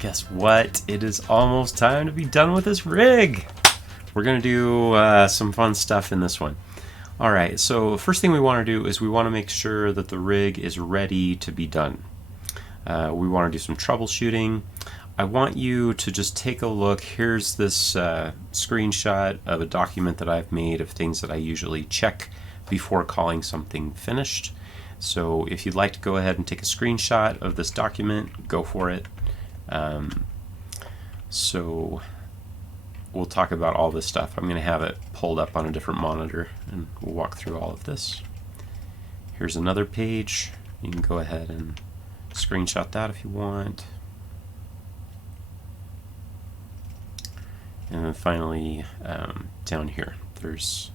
Guess what? It is almost time to be done with this rig. We're going to do some fun stuff in this one. Alright, so first thing we want to do is we want to make sure that the rig is ready to be done. We want to do some troubleshooting. I want you to just take a look. Here's this screenshot of a document that I've made of things that I usually check before calling something finished. So if you'd like to go ahead and take a screenshot of this document, go for it. So we'll talk about all this stuff. I'm going to have it pulled up on a different monitor and we'll walk through all of this. Here's another page. You can go ahead and screenshot that if you want. And then finally, down here, there's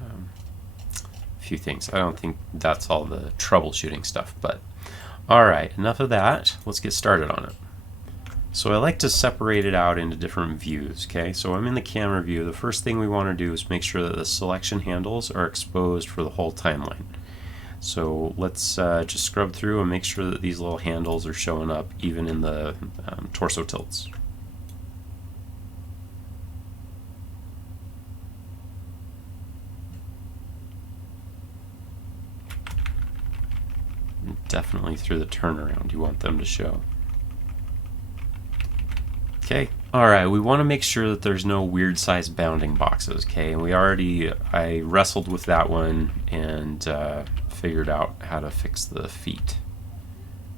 a few things. I don't think that's all the troubleshooting stuff, but alright, enough of that. Let's get started on it. So I like to separate it out into different views, okay? So I'm in the camera view. The first thing we want to do is make sure that the selection handles are exposed for the whole timeline. So let's just scrub through and make sure that these little handles are showing up even in the torso tilts. Definitely through the turnaround you want them to show. Okay, alright, we want to make sure that there's no weird size bounding boxes, okay? And I wrestled with that one and figured out how to fix the feet.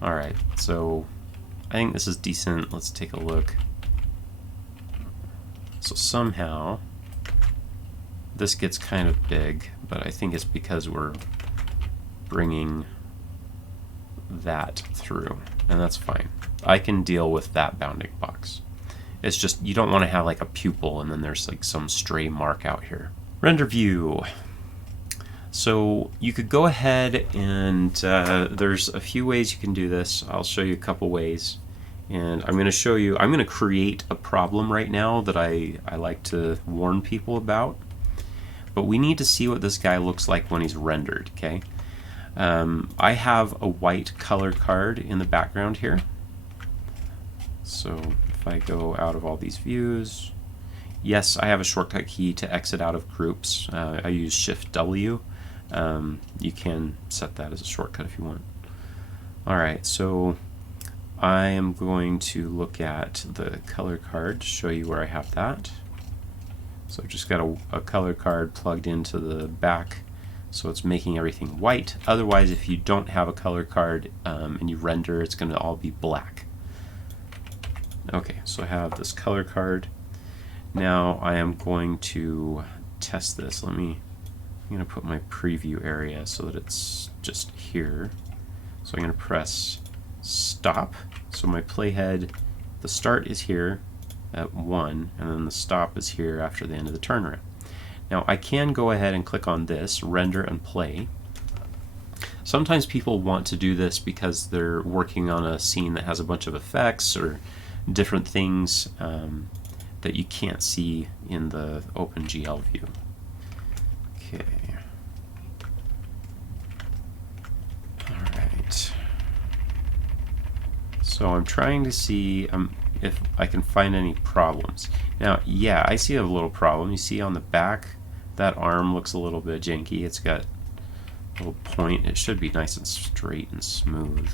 Alright, so I think this is decent. Let's take a look. So somehow this gets kind of big, but I think it's because we're bringing that through, and that's fine. I can deal with that bounding box. It's just you don't want to have like a pupil and then there's like some stray mark out here. Render view. So you could go ahead and there's a few ways you can do this. I'll show you a couple ways, and I'm going to create a problem right now that I like to warn people about. But we need to see what this guy looks like when he's rendered, okay? I have a white color card in the background here. So if I go out of all these views, yes, I have a shortcut key to exit out of groups. I use Shift W. You can set that as a shortcut if you want. Alright, so I am going to look at the color card to show you where I have that. So I've just got a color card plugged into the back, so it's making everything white. Otherwise, if you don't have a color card and you render, it's going to all be black. Okay, so I have this color card. Now I am going to test this. I'm going to put my preview area so that it's just here. So I'm going to press stop. So my playhead, the start is here at 1, and then the stop is here after the end of the turnaround. Now I can go ahead and click on this, render and play. Sometimes people want to do this because they're working on a scene that has a bunch of effects or different things that you can't see in the OpenGL view. Okay. Alright. So I'm trying to see if I can find any problems. Now, yeah, I see a little problem. You see on the back, that arm looks a little bit janky. It's got a little point. It should be nice and straight and smooth.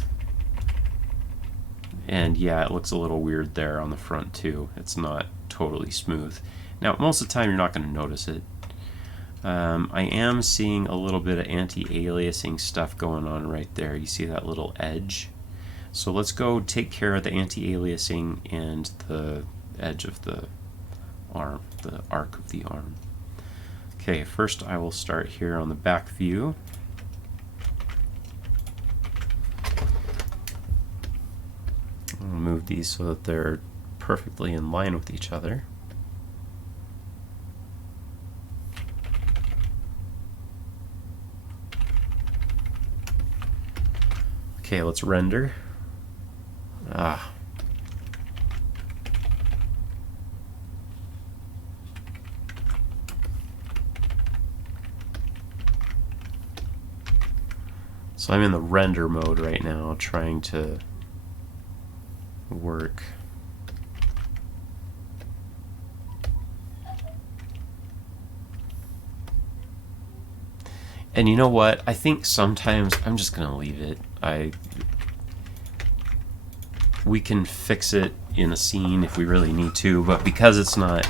And yeah, it looks a little weird there on the front too. It's not totally smooth. Now, most of the time you're not going to notice it. I am seeing a little bit of anti-aliasing stuff going on right there. You see that little edge? So let's go take care of the anti-aliasing and the edge of the arm, the arc of the arm. Okay, first I will start here on the back view. I'll move these so that they're perfectly in line with each other. Okay, let's render. So I'm in the render mode right now, trying to work And you know what? I think sometimes I'm just going to leave it. We can fix it in a scene if we really need to, but because it's not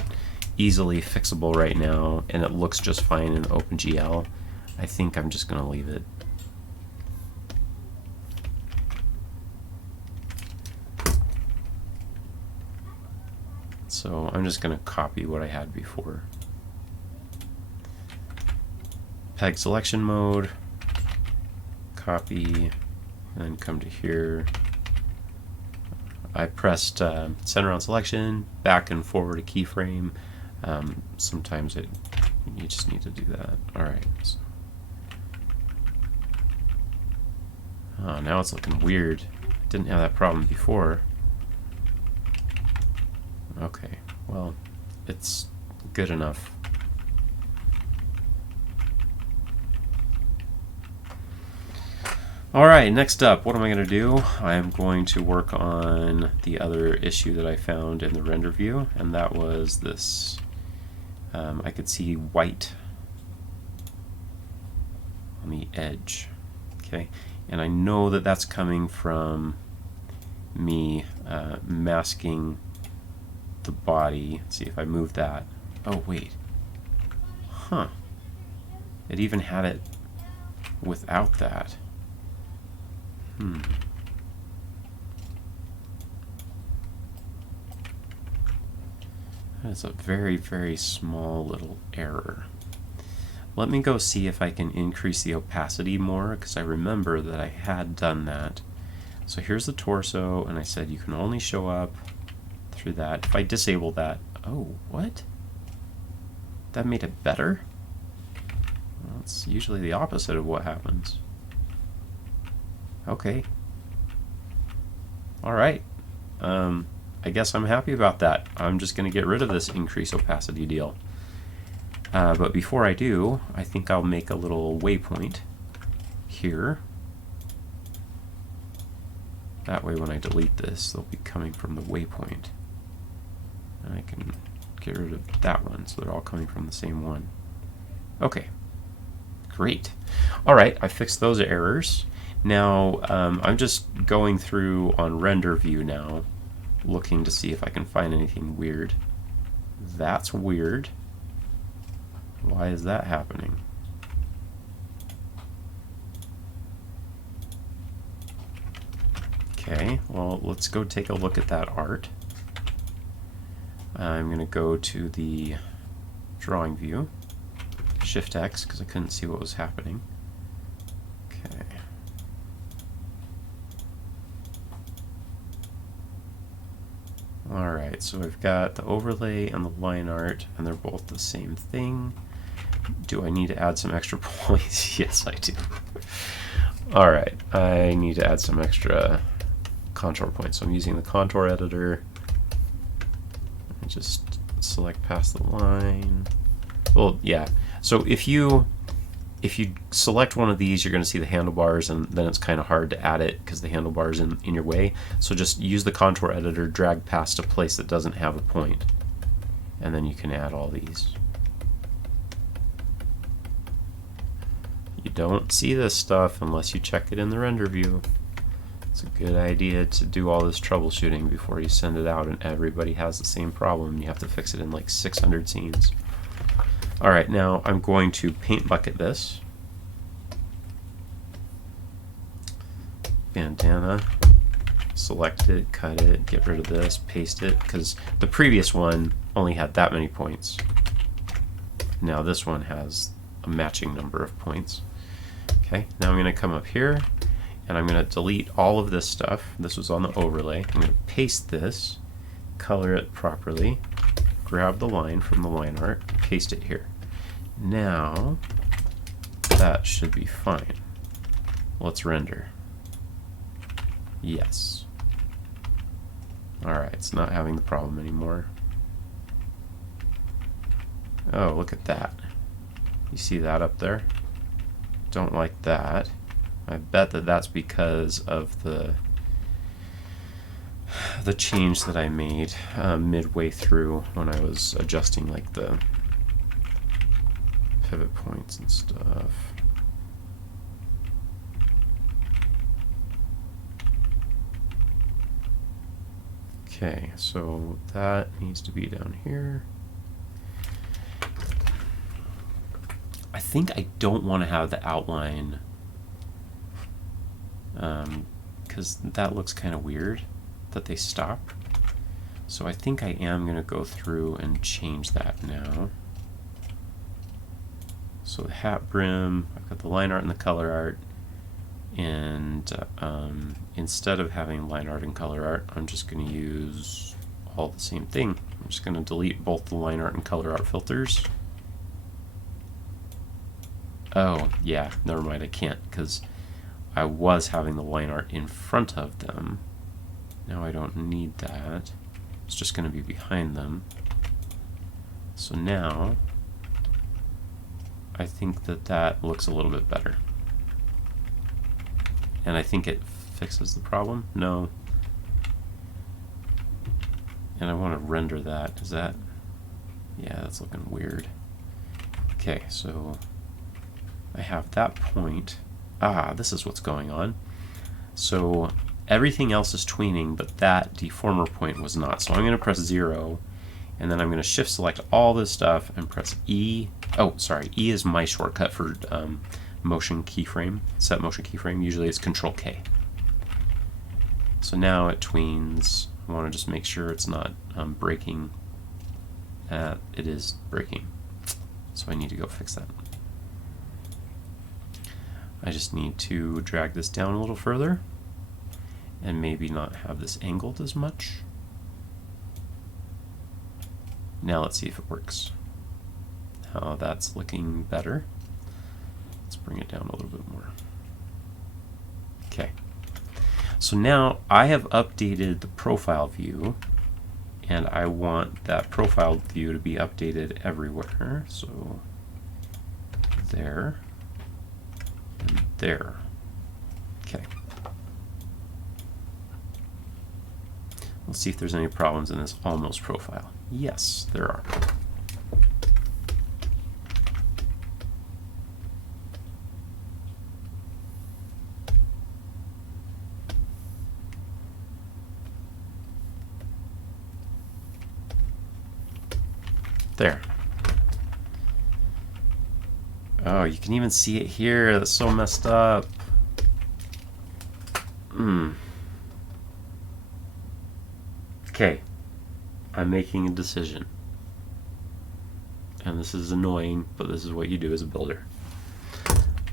easily fixable right now and it looks just fine in OpenGL, I think I'm just going to leave it. So I'm just going to copy what I had before. Peg selection mode, copy, and then come to here. I pressed center on selection, back and forward a keyframe. Sometimes you just need to do that. All right. So. Oh, now it's looking weird. Didn't have that problem before. Okay, well, it's good enough. All right, next up, what am I going to do? I'm going to work on the other issue that I found in the render view, and that was this. I could see white on the edge, okay? And I know that that's coming from me masking the body. Let's see if I move that. Oh, wait. Huh. It even had it without that. That's a very, very small little error. Let me go see if I can increase the opacity more, because I remember that I had done that. So here's the torso, and I said you can only show up through that. If I disable that, oh, what? That made it better? Well, it's usually the opposite of what happens. Okay. All right. I guess I'm happy about that. I'm just going to get rid of this increase opacity deal. But before I do, I think I'll make a little waypoint here. That way when I delete this, they'll be coming from the waypoint. And I can get rid of that one, so they're all coming from the same one. Okay, great. All right, I fixed those errors. Now, I'm just going through on render view now, looking to see if I can find anything weird. That's weird. Why is that happening? Okay, well, let's go take a look at that art. I'm going to go to the drawing view, Shift X, because I couldn't see what was happening. Okay. Alright, so we've got the overlay and the line art, and they're both the same thing. Do I need to add some extra points? Yes, I do. Alright, I need to add some extra contour points. So I'm using the contour editor. And just select past the line. Well, yeah. So if you select one of these, you're going to see the handlebars, and then it's kind of hard to add it because the handlebar's in your way. So just use the contour editor, drag past a place that doesn't have a point, and then you can add all these. You don't see this stuff unless you check it in the render view. It's a good idea to do all this troubleshooting before you send it out and everybody has the same problem. You have to fix it in like 600 scenes. Alright, now I'm going to paint bucket this. Bandana. Select it, cut it, get rid of this, paste it, because the previous one only had that many points. Now this one has a matching number of points. Okay, now I'm going to come up here and I'm going to delete all of this stuff. This was on the overlay. I'm going to paste this, color it properly, grab the line from the line art, paste it here. Now that should be fine. Let's render. Yes. Alright, it's not having the problem anymore. Oh, look at that. You see that up there? Don't like that. I bet that that's because of the change that I made midway through when I was adjusting like the pivot points and stuff. Okay, so that needs to be down here. I think I don't want to have the outline because that looks kind of weird that they stop. So I think I am going to go through and change that now. So the hat brim, I've got the line art and the color art, and instead of having line art and color art, I'm just going to use all the same thing. I'm just going to delete both the line art and color art filters. Oh, yeah, never mind, I can't, because I was having the line art in front of them. Now I don't need that. It's just going to be behind them. So now, I think that that looks a little bit better. And I think it fixes the problem. No. And I want to render that. Is that? Yeah, that's looking weird. Okay, so I have that point. Ah, this is what's going on. So everything else is tweening, but that deformer point was not. So I'm going to press 0, and then I'm going to shift select all this stuff and press E. Oh, sorry, E is my shortcut for motion keyframe, set motion keyframe. Usually it's Control K. So now it tweens. I want to just make sure it's not breaking. It is breaking. So I need to go fix that. I just need to drag this down a little further and maybe not have this angled as much. Now let's see if it works. Now that's looking better. Let's bring it down a little bit more. Okay. So now I have updated the profile view, and I want that profile view to be updated everywhere. So there and there. Okay. Let's see if there's any problems in this almost profile. Yes, there are. There. Oh, you can even see it here. That's so messed up. Okay. I'm making a decision. And this is annoying, but this is what you do as a builder.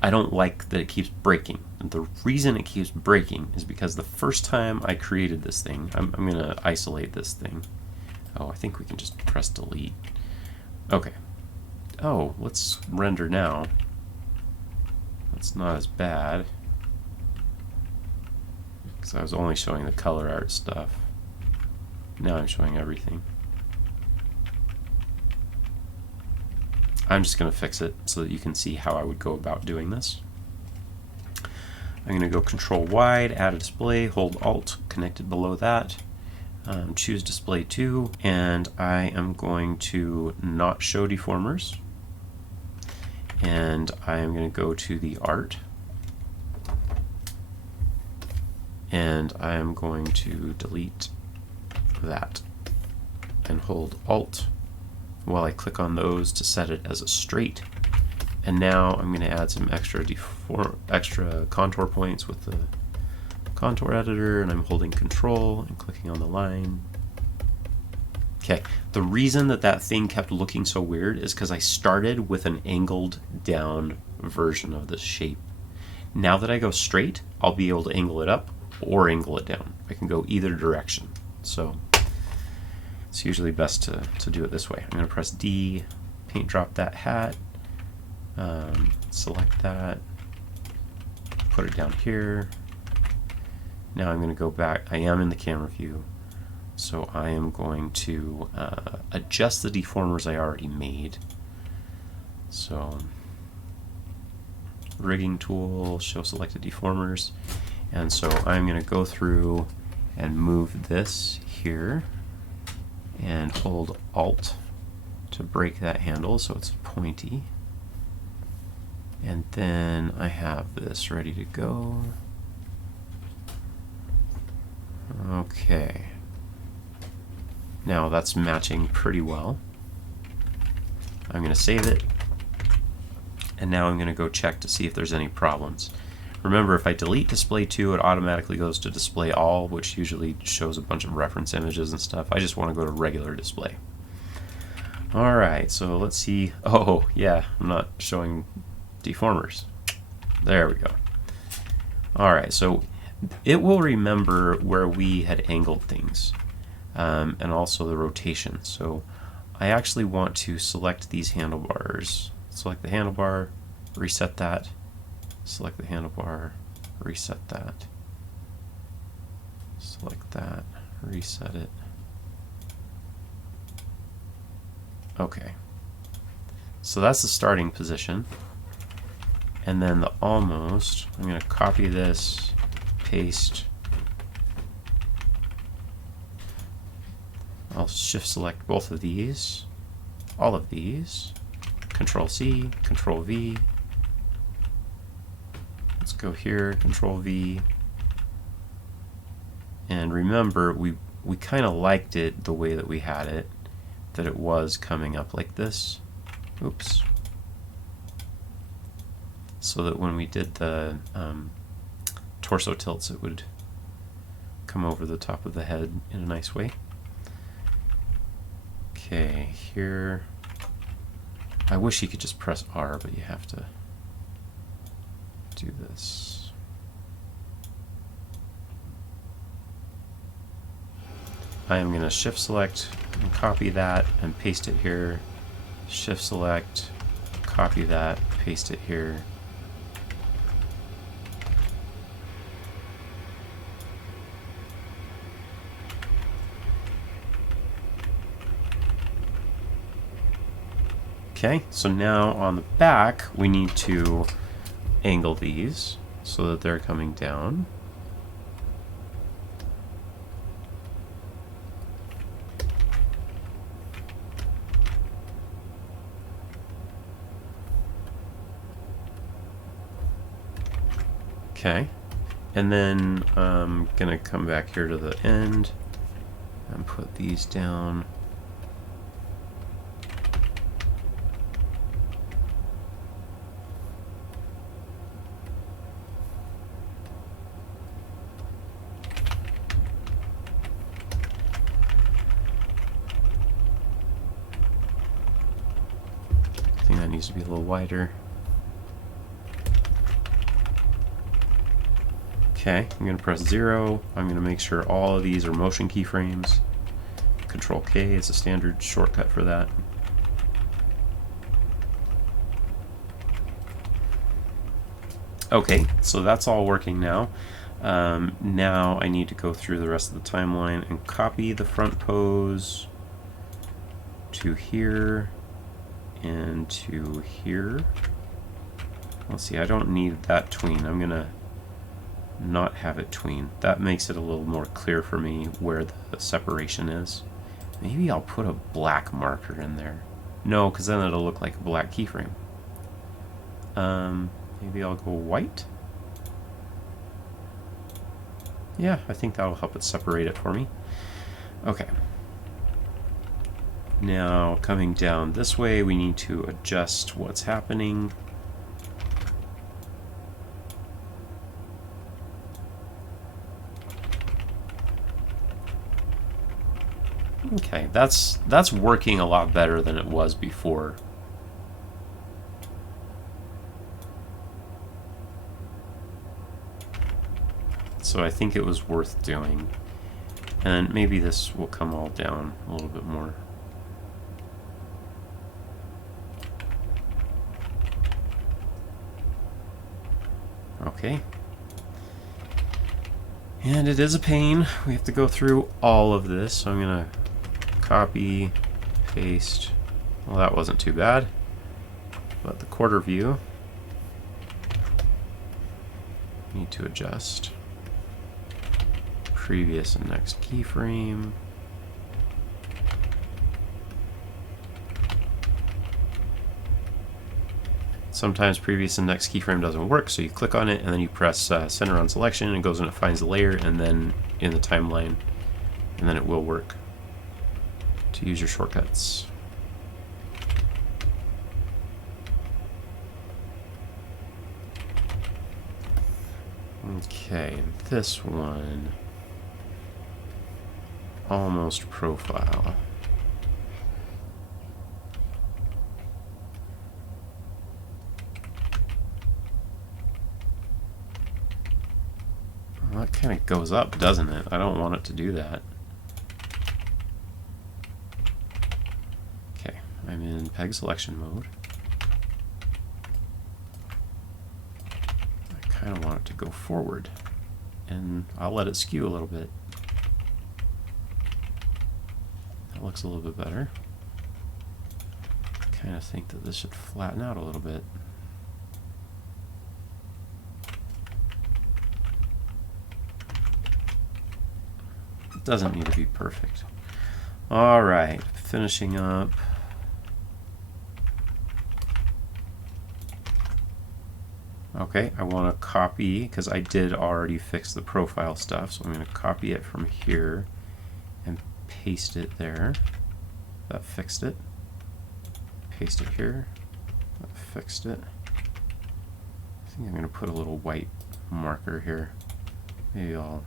I don't like that it keeps breaking. And the reason it keeps breaking is because the first time I created this thing, I'm going to isolate this thing. Oh, I think we can just press delete. Okay. Oh, let's render now. That's not as bad. Because I was only showing the color art stuff. Now I'm showing everything. I'm just going to fix it so that you can see how I would go about doing this. I'm going to go Control Wide, add a display, hold Alt, connected below that. Choose display 2, and I am going to not show deformers, and I am going to go to the art, and I am going to delete that and hold Alt while I click on those to set it as a straight. And now I'm going to add some extra contour points with the contour editor, and I'm holding Control and clicking on the line. Okay, the reason that that thing kept looking so weird is because I started with an angled down version of this shape. Now that I go straight, I'll be able to angle it up or angle it down. I can go either direction. So it's usually best to do it this way. I'm going to press D, paint drop that hat, select that, put it down here. Now I'm going to go back. I am in the camera view, so I am going to adjust the deformers I already made. So rigging tool, show selected deformers, and so I'm going to go through and move this here and hold Alt to break that handle so it's pointy. And then I have this ready to go. Okay. Now that's matching pretty well. I'm going to save it, and now I'm going to go check to see if there's any problems. Remember, if I delete display 2, it automatically goes to display all, which usually shows a bunch of reference images and stuff. I just want to go to regular display. Alright, so let's see. Oh, yeah, I'm not showing deformers. There we go. Alright, so it will remember where we had angled things, and also the rotation. So I actually want to select these handlebars. Select the handlebar, reset that. Select the handlebar, reset that. Select that, reset it. Okay. So that's the starting position. And then the almost, I'm going to copy this, paste. I'll shift select both of these, all of these, Control C, Control V. Let's go here, Control V. And remember, we kind of liked it the way that we had it, that it was coming up like this. Oops. So that when we did the torso tilts, it would come over the top of the head in a nice way. Okay, here. I wish you could just press R, but you have to do this. I am going to shift select and copy that and paste it here. Shift select, copy that, paste it here. Okay, so now on the back we need to angle these so that they're coming down. Okay, and then I'm gonna come back here to the end and put these down. I think that needs to be a little wider. Okay, I'm going to press 0. I'm going to make sure all of these are motion keyframes. Control K is a standard shortcut for that. Okay, so that's all working now. Now I need to go through the rest of the timeline and copy the front pose to here and to here. Let's see, I don't need that tween. I'm going to not have it tween. That makes it a little more clear for me where the separation is. Maybe I'll put a black marker in there. No, because then it'll look like a black keyframe. Maybe I'll go white. Yeah, I think that'll help it separate it for me. Okay. Now coming down this way, we need to adjust what's happening. Okay, that's working a lot better than it was before. So I think it was worth doing. And maybe this will come all down a little bit more. Okay. And it is a pain. We have to go through all of this. So I'm going to copy, paste. Well, that wasn't too bad. But the quarter view, need to adjust. Previous and next keyframe. Sometimes previous and next keyframe doesn't work, so you click on it and then you press center on selection and it goes and it finds the layer and then in the timeline, and then it will work. to use your shortcuts. Okay, this one, almost profile. Well, that kind of goes up, doesn't it? I don't want it to do that. Okay, I'm in peg selection mode. I kind of want it to go forward, and I'll let it skew a little bit. That looks a little bit better. I kind of think that this should flatten out a little bit. It doesn't need to be perfect. All right, finishing up. Okay, I want to copy, because I did already fix the profile stuff, so I'm going to copy it from here and paste it there. That fixed it. Paste it here. That fixed it. I think I'm going to put a little white marker here. Maybe I'll...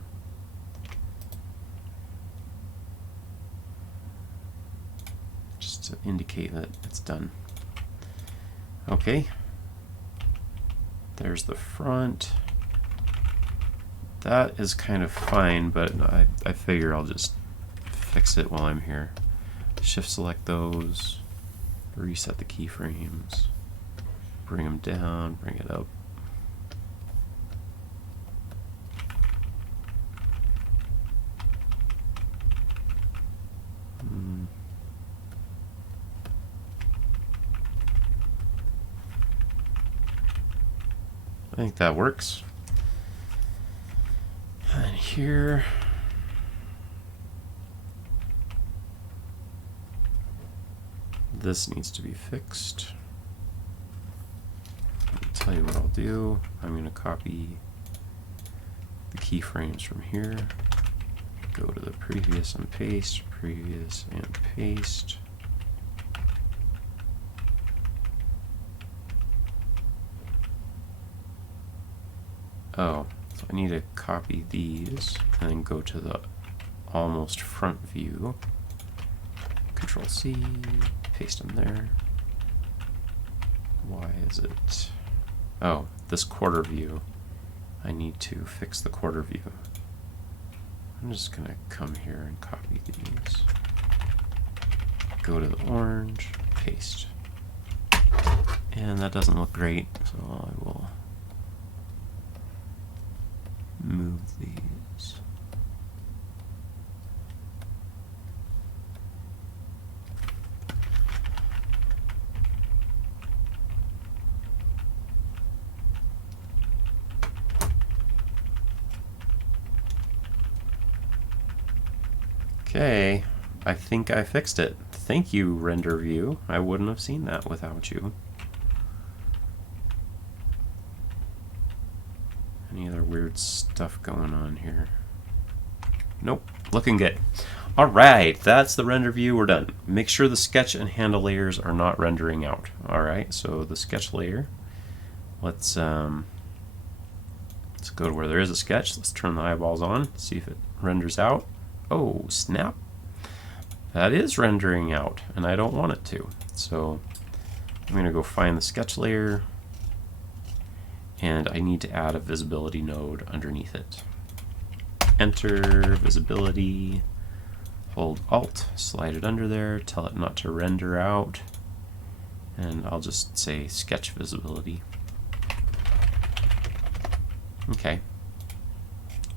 just to indicate that it's done. Okay. There's the front. That is kind of fine, but I figure I'll just fix it while I'm here. Shift select those, reset the keyframes, bring them down, bring it up. I think that works. And here, this needs to be fixed. I'll tell you what I'll do. I'm going to copy the keyframes from here, go to the previous and paste, previous and paste. Oh, so I need to copy these and then go to the almost front view. Control C, paste them there. Why is it? Oh, this quarter view. I need to fix the quarter view. I'm just going to come here and copy these. Go to the orange, paste. And that doesn't look great, so I will move these. Okay, I think I fixed it. Thank you, render view. I wouldn't have seen that without you. Any other weird stuff going on here? Nope, looking good. All right, that's the render view. We're done. Make sure the sketch and handle layers are not rendering out. All right, so the sketch layer. Let's go to where there is a sketch. Let's turn the eyeballs on. See if it renders out. Oh, snap! That is rendering out, and I don't want it to. So I'm going to go find the sketch layer. And I need to add a visibility node underneath it. Enter visibility, hold Alt, slide it under there, tell it not to render out, and I'll just say sketch visibility. Okay,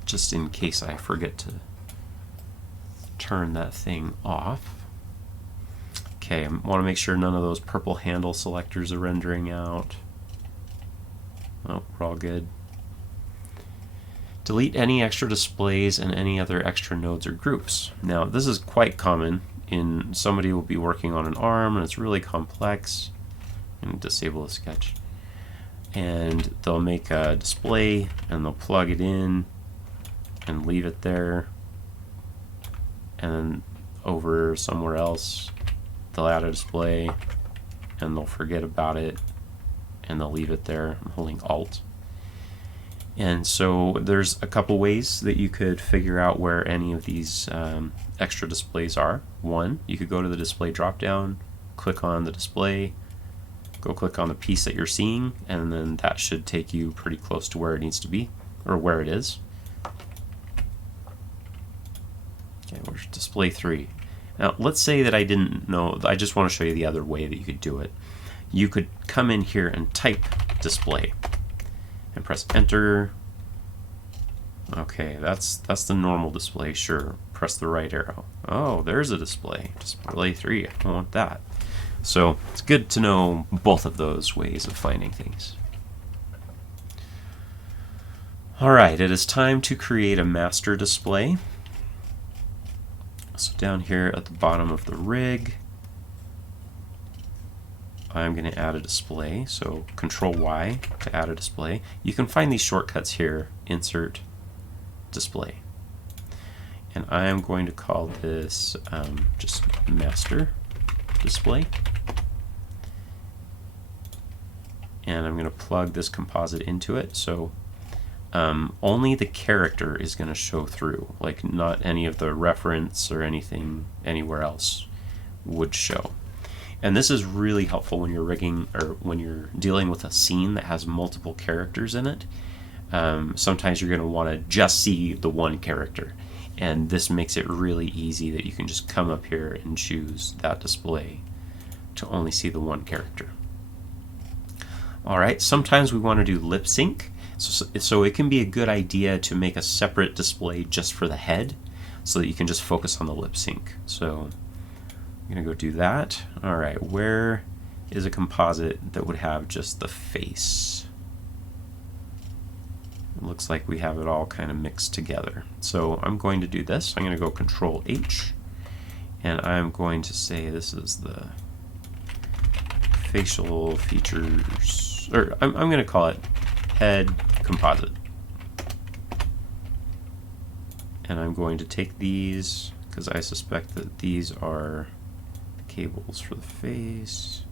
just in case I forget to turn that thing off. Okay, I want to make sure none of those purple handle selectors are rendering out. Oh, we're all good. Delete any extra displays and any other extra nodes or groups. Now, this is quite common in somebody will be working on an arm and it's really complex. And disable the sketch. And they'll make a display and they'll plug it in and leave it there. And then over somewhere else, they'll add a display and they'll forget about it and they'll leave it there. I'm holding Alt. And so there's a couple ways that you could figure out where any of these extra displays are. One, you could go to the display dropdown, click on the display, go click on the piece that you're seeing, and then that should take you pretty close to where it needs to be, or where it is. Okay, where's display 3? Now let's say that I didn't know, I just want to show you the other way that you could do it. You could come in here and type display and press enter. Okay, that's the normal display, sure. Press the right arrow. Oh, there's a display. Display 3, I don't want that. So it's good to know both of those ways of finding things. Alright, it is time to create a master display. So down here at the bottom of the rig, I'm going to add a display. So Control Y to add a display. You can find these shortcuts here, Insert, Display. And I am going to call this just Master Display. And I'm going to plug this composite into it. So only the character is going to show through, like not any of the reference or anything anywhere else would show. And this is really helpful when you're rigging or when you're dealing with a scene that has multiple characters in it. Sometimes you're going to want to just see the one character, and this makes it really easy that you can just come up here and choose that display to only see the one character. Alright, sometimes we want to do lip sync, so it can be a good idea to make a separate display just for the head so that you can just focus on the lip sync. So I'm going to go do that. Alright, where is a composite that would have just the face? It looks like we have it all kind of mixed together. So I'm going to do this. I'm going to go Control H, and I'm going to say this is the facial features, or I'm going to call it head composite. And I'm going to take these, because I suspect that these are the cables for the face.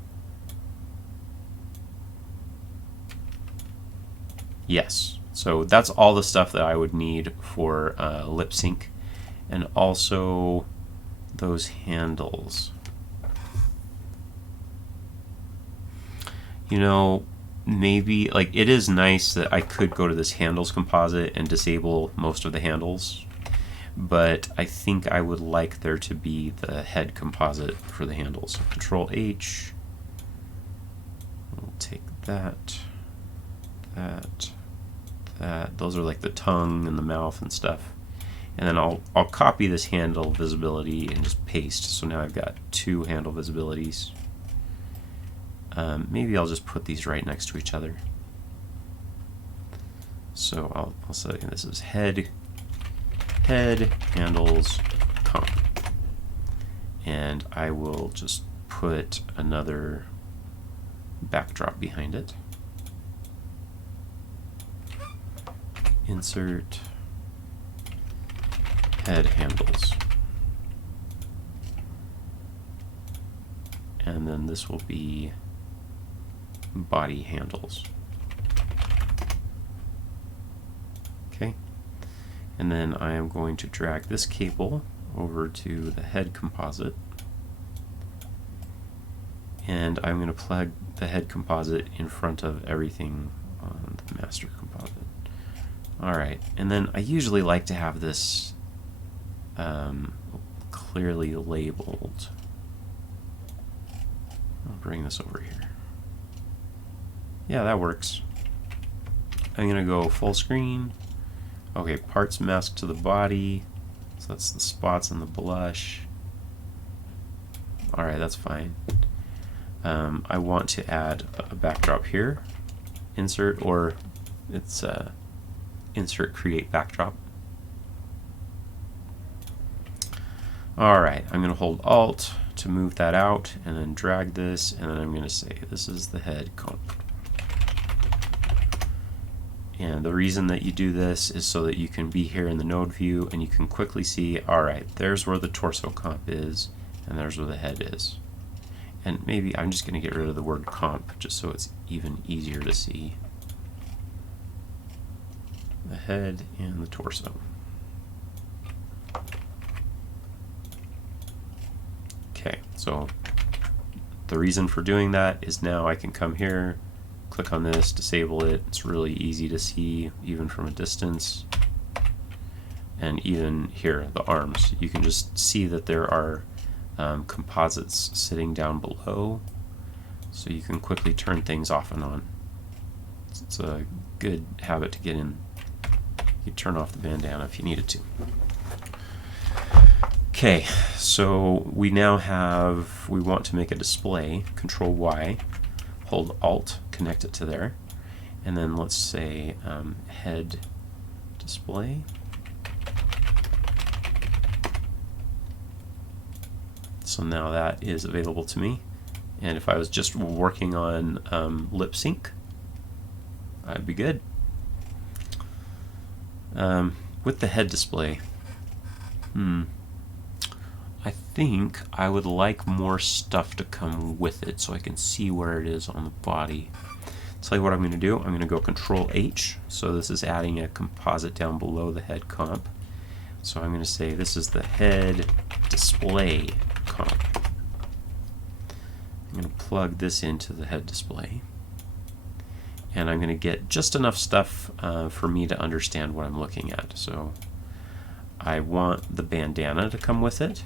Yes, so that's all the stuff that I would need for lip sync, and also those handles. You know, maybe, like, it is nice that I could go to this handles composite and disable most of the handles, but I think I would like there to be the head composite for the handles. So Control H, we'll take that, that, that. Those are like the tongue and the mouth and stuff. And then I'll copy this handle visibility and just paste. So now I've got two handle visibilities. Maybe I'll just put these right next to each other. So I'll say this is head handles comp, and I will just put another backdrop behind it. Insert head handles, and then this will be body handles. Okay, and then I am going to drag this cable over to the head composite, and I'm going to plug the head composite in front of everything on the master composite. Alright, and then I usually like to have this clearly labeled. I'll bring this over here. Yeah, that works. I'm going to go full screen. Okay, parts mask to the body. So that's the spots and the blush. Alright, that's fine. I want to add a backdrop here. Insert, or it's insert create backdrop. Alright, I'm going to hold Alt to move that out, and then drag this, and then I'm going to say this is the head comp. And the reason that you do this is so that you can be here in the node view and you can quickly see, all right, there's where the torso comp is, and there's where the head is. And maybe I'm just going to get rid of the word comp just so it's even easier to see. The head and the torso. Okay, so the reason for doing that is now I can come here, click on this, disable it. It's really easy to see even from a distance. And even here, the arms, you can just see that there are composites sitting down below, so you can quickly turn things off and on. It's a good habit to get in. You turn off the bandana if you needed to. Okay, so we now have, we want to make a display. Control Y, hold Alt, connect it to there, and then let's say head display. So now that is available to me, and if I was just working on lip sync, I'd be good. With the head display, I think I would like more stuff to come with it so I can see where it is on the body. Tell you what I'm going to do. I'm going to go Control H, so this is adding a composite down below the head comp. So I'm going to say this is the head display comp. I'm going to plug this into the head display, and I'm going to get just enough stuff for me to understand what I'm looking at. So I want the bandana to come with it.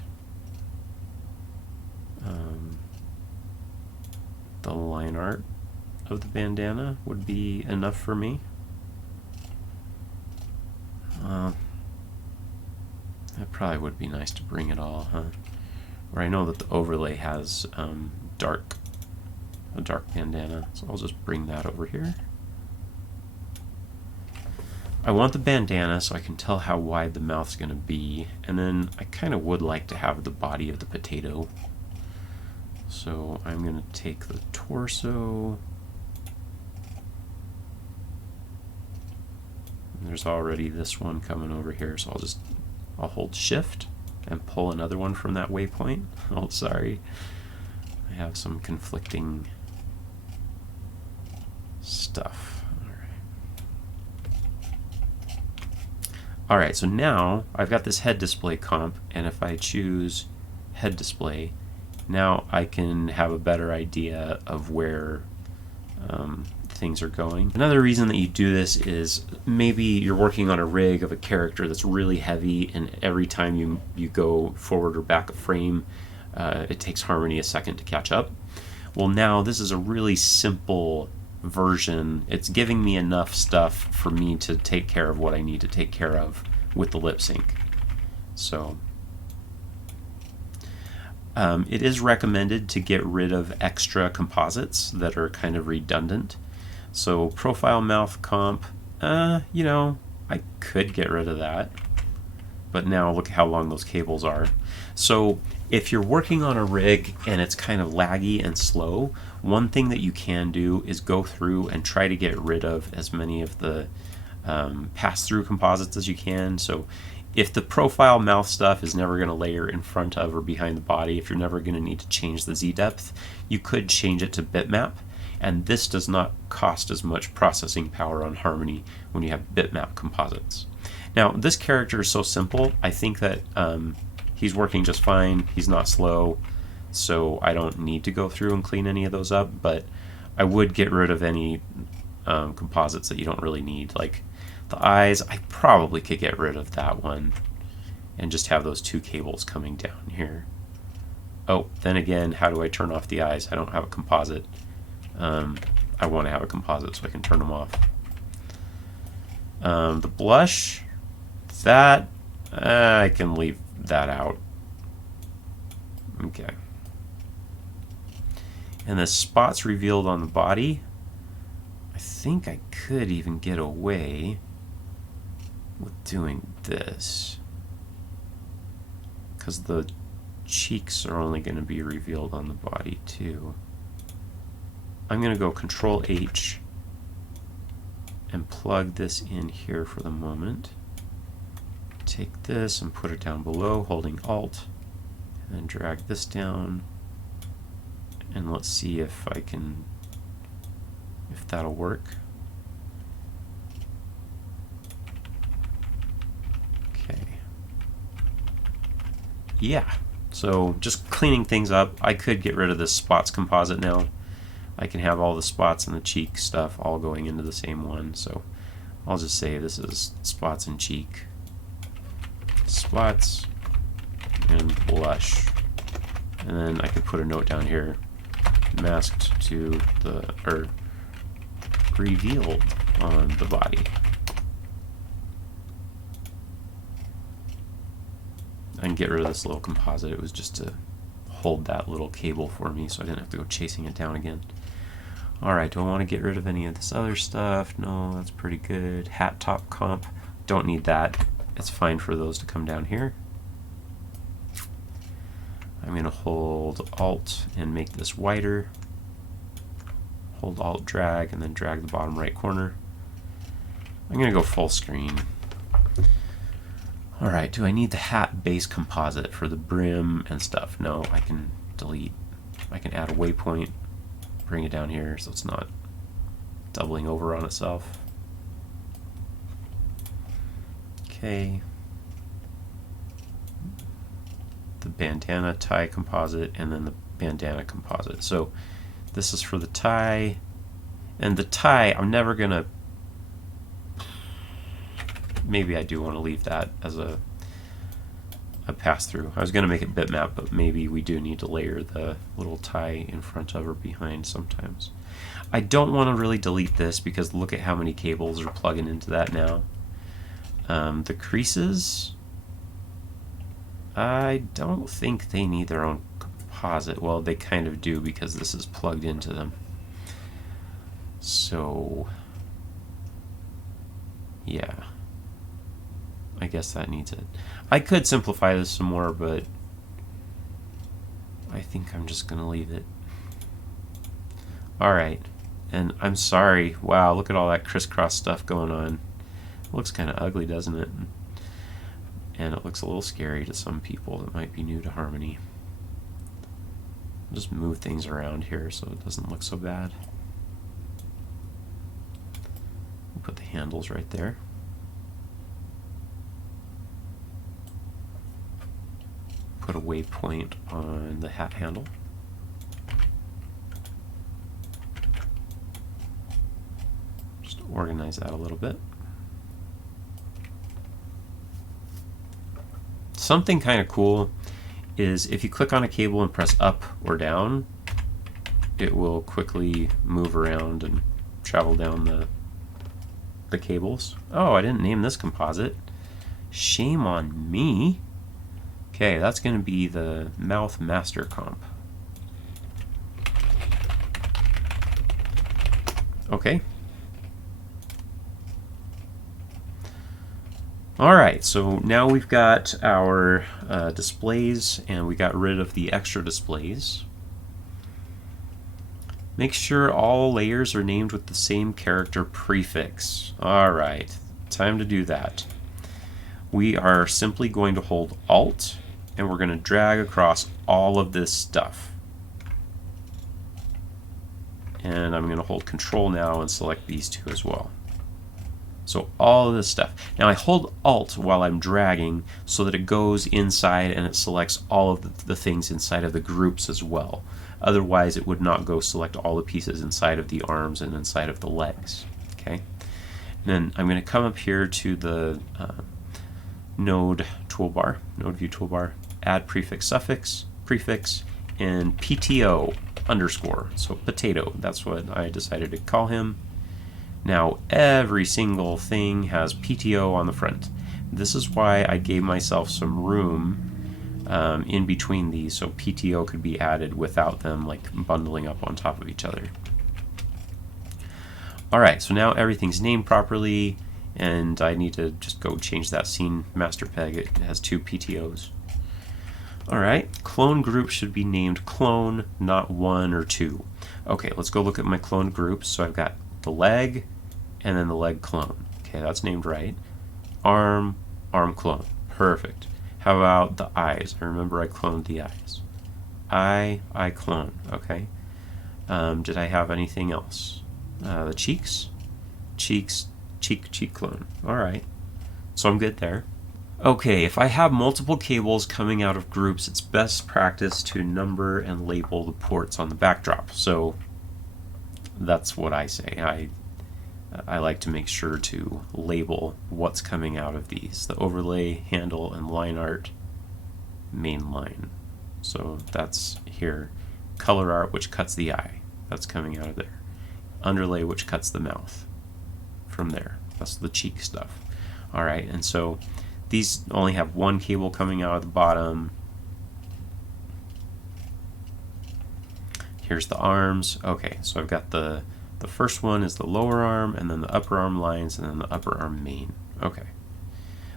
The line art of the bandana would be enough for me. That probably would be nice to bring it all, huh? Or I know that the overlay has a dark bandana, so I'll just bring that over here. I want the bandana so I can tell how wide the mouth's going to be, and then I kind of would like to have the body of the potato. So I'm going to take the torso. There's already this one coming over here, so I'll hold Shift and pull another one from that waypoint. Oh, sorry. I have some conflicting stuff. All right, so now I've got this head display comp, and if I choose head display, now I can have a better idea of where things are going. Another reason that you do this is maybe you're working on a rig of a character that's really heavy, and every time you go forward or back a frame, it takes Harmony a second to catch up. Well, now this is a really simple version. It's giving me enough stuff for me to take care of what I need to take care of with the lip sync. So it is recommended to get rid of extra composites that are kind of redundant. So profile mouth comp, you know, I could get rid of that, but now look how long those cables are. So if you're working on a rig and it's kind of laggy and slow, one thing that you can do is go through and try to get rid of as many of the pass-through composites as you can. So if the profile mouth stuff is never going to layer in front of or behind the body, if you're never going to need to change the Z depth, you could change it to bitmap, and this does not cost as much processing power on Harmony when you have bitmap composites. Now, this character is so simple, I think that he's working just fine. He's not slow, so I don't need to go through and clean any of those up, but I would get rid of any composites that you don't really need. Like the eyes, I probably could get rid of that one and just have those two cables coming down here. Oh, then again, how do I turn off the eyes? I don't have a composite. I want to have a composite so I can turn them off. The blush, that I can leave that out. Okay. And the spots revealed on the body, I think I could even get away with doing this, because the cheeks are only going to be revealed on the body too. I'm going to go Control H and plug this in here for the moment. Take this and put it down below, holding Alt, and then drag this down. And let's see if that'll work. Okay. Yeah. So just cleaning things up. I could get rid of this spots composite now. I can have all the spots and the cheek stuff all going into the same one. So I'll just say this is spots and cheek, spots and blush. And then I could put a note down here, masked to the, or revealed on the body. I can get rid of this little composite. It was just to hold that little cable for me so I didn't have to go chasing it down again. Alright, do I want to get rid of any of this other stuff? No, that's pretty good. Hat top comp, don't need that. It's fine for those to come down here. I'm going to hold Alt and make this wider. Hold Alt, drag, and then drag the bottom right corner. I'm going to go full screen. Alright, do I need the hat base composite for the brim and stuff? No, I can delete. I can add a waypoint, bring it down here so it's not doubling over on itself. Okay. The bandana tie composite and then the bandana composite. So this is for the tie, and the tie I'm never gonna, maybe I do want to leave that as a pass-through. I was going to make it bitmap, but maybe we do need to layer the little tie in front of or behind sometimes. I don't want to really delete this because look at how many cables are plugging into that now. The creases, I don't think they need their own composite. Well, they kind of do because this is plugged into them. So, yeah. I guess that needs it. I could simplify this some more, but I think I'm just going to leave it. Alright, and I'm sorry. Wow, look at all that crisscross stuff going on. It looks kind of ugly, doesn't it? And it looks a little scary to some people that might be new to Harmony. I'll just move things around here so it doesn't look so bad. We'll put the handles right there. Put a waypoint on the hat handle. Just organize that a little bit. Something kind of cool is if you click on a cable and press up or down, it will quickly move around and travel down the cables. Oh, I didn't name this composite. Shame on me. Okay, that's going to be the mouth master comp. Okay. Alright, so now we've got our displays, and we got rid of the extra displays. Make sure all layers are named with the same character prefix. Alright, time to do that. We are simply going to hold Alt, and we're going to drag across all of this stuff. And I'm going to hold Control now and select these two as well. So all of this stuff. Now I hold Alt while I'm dragging so that it goes inside and it selects all of the things inside of the groups as well. Otherwise it would not go select all the pieces inside of the arms and inside of the legs. Okay. And then I'm going to come up here to the node toolbar, node view toolbar, add prefix, suffix, prefix, and PTO underscore. So potato, that's what I decided to call him. Now every single thing has PTO on the front. This is why I gave myself some room in between these so PTO could be added without them like bundling up on top of each other. Alright, so now everything's named properly, and I need to just go change that scene master peg. It has two PTOs. Alright, clone group should be named clone, not 1 or 2. Okay, let's go look at my clone groups. So I've got the leg and then the leg clone. Okay, that's named right. Arm, arm clone. Perfect. How about the eyes? I remember I cloned the eyes. Eye clone. Okay. Did I have anything else? The cheeks? Cheeks, cheek clone. All right. So I'm good there. Okay, if I have multiple cables coming out of groups, it's best practice to number and label the ports on the backdrop. So that's what I say. I like to make sure to label what's coming out of these. The overlay, handle, and line art, main line. So that's here. Color art, which cuts the eye. That's coming out of there. Underlay, which cuts the mouth. From there. That's the cheek stuff. All right, and so these only have one cable coming out of the bottom. Here's the arms. Okay, so I've got the first one is the lower arm, and then the upper arm lines, and then the upper arm main. Okay.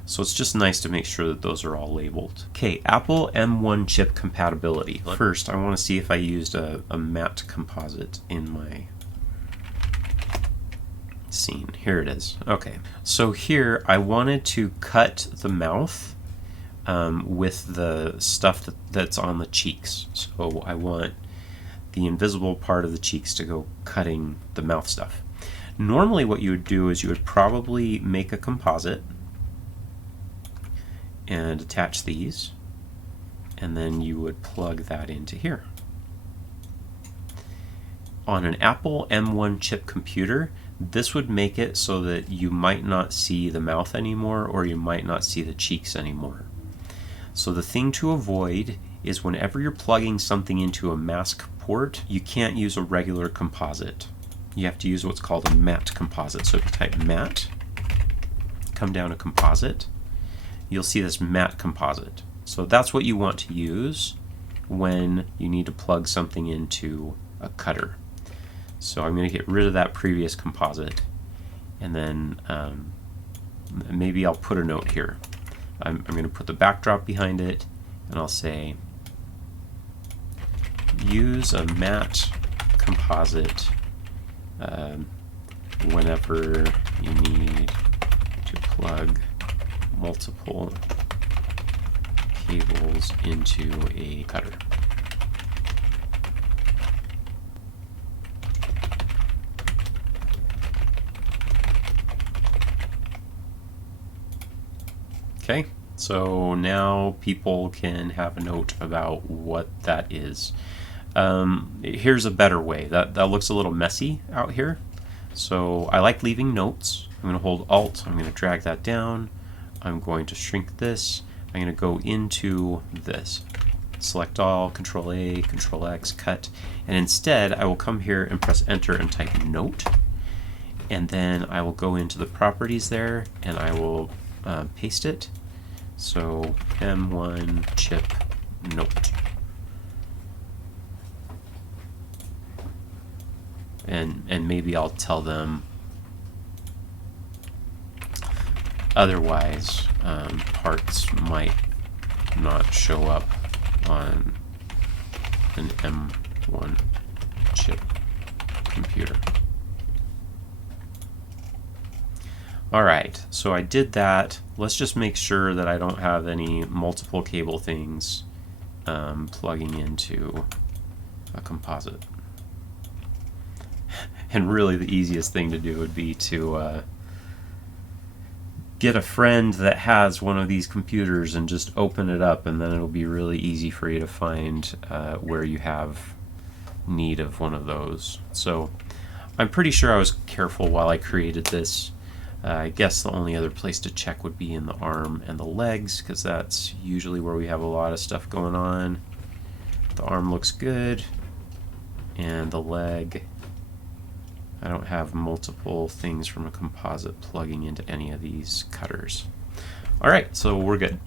So it's just nice to make sure that those are all labeled. Okay, Apple M1 chip compatibility. First, I want to see if I used a matte composite in my scene. Here it is. Okay, so here I wanted to cut the mouth with the stuff that's on the cheeks. So I want the invisible part of the cheeks to go cutting the mouth stuff. Normally what you would do is you would probably make a composite and attach these, and then you would plug that into here. On an Apple M1 chip computer, this would make it so that you might not see the mouth anymore, or you might not see the cheeks anymore. So the thing to avoid is whenever you're plugging something into a mask port, you can't use a regular composite. You have to use what's called a matte composite. So if you type matte, come down to composite, you'll see this matte composite. So that's what you want to use when you need to plug something into a cutter. So I'm going to get rid of that previous composite, and then maybe I'll put a note here. I'm going to put the backdrop behind it, and I'll say use a matte composite whenever you need to plug multiple cables into a cutter. Okay, so now people can have a note about what that is. Here's a better way. That looks a little messy out here. So I like leaving notes. I'm going to hold Alt. I'm going to drag that down. I'm going to shrink this. I'm going to go into this. Select all, Control A, Control X, cut. And instead, I will come here and press Enter and type Note. And then I will go into the properties there, and I will paste it. So M1 chip note. And maybe I'll tell them otherwise parts might not show up on an M1 chip computer. Alright, so I did that. Let's just make sure that I don't have any multiple cable things plugging into a composite. And really the easiest thing to do would be to get a friend that has one of these computers and just open it up, and then it'll be really easy for you to find where you have need of one of those. So I'm pretty sure I was careful while I created this. I guess the only other place to check would be in the arm and the legs, because that's usually where we have a lot of stuff going on. The arm looks good, and the leg, I don't have multiple things from a composite plugging into any of these cutters. Alright, so we're good.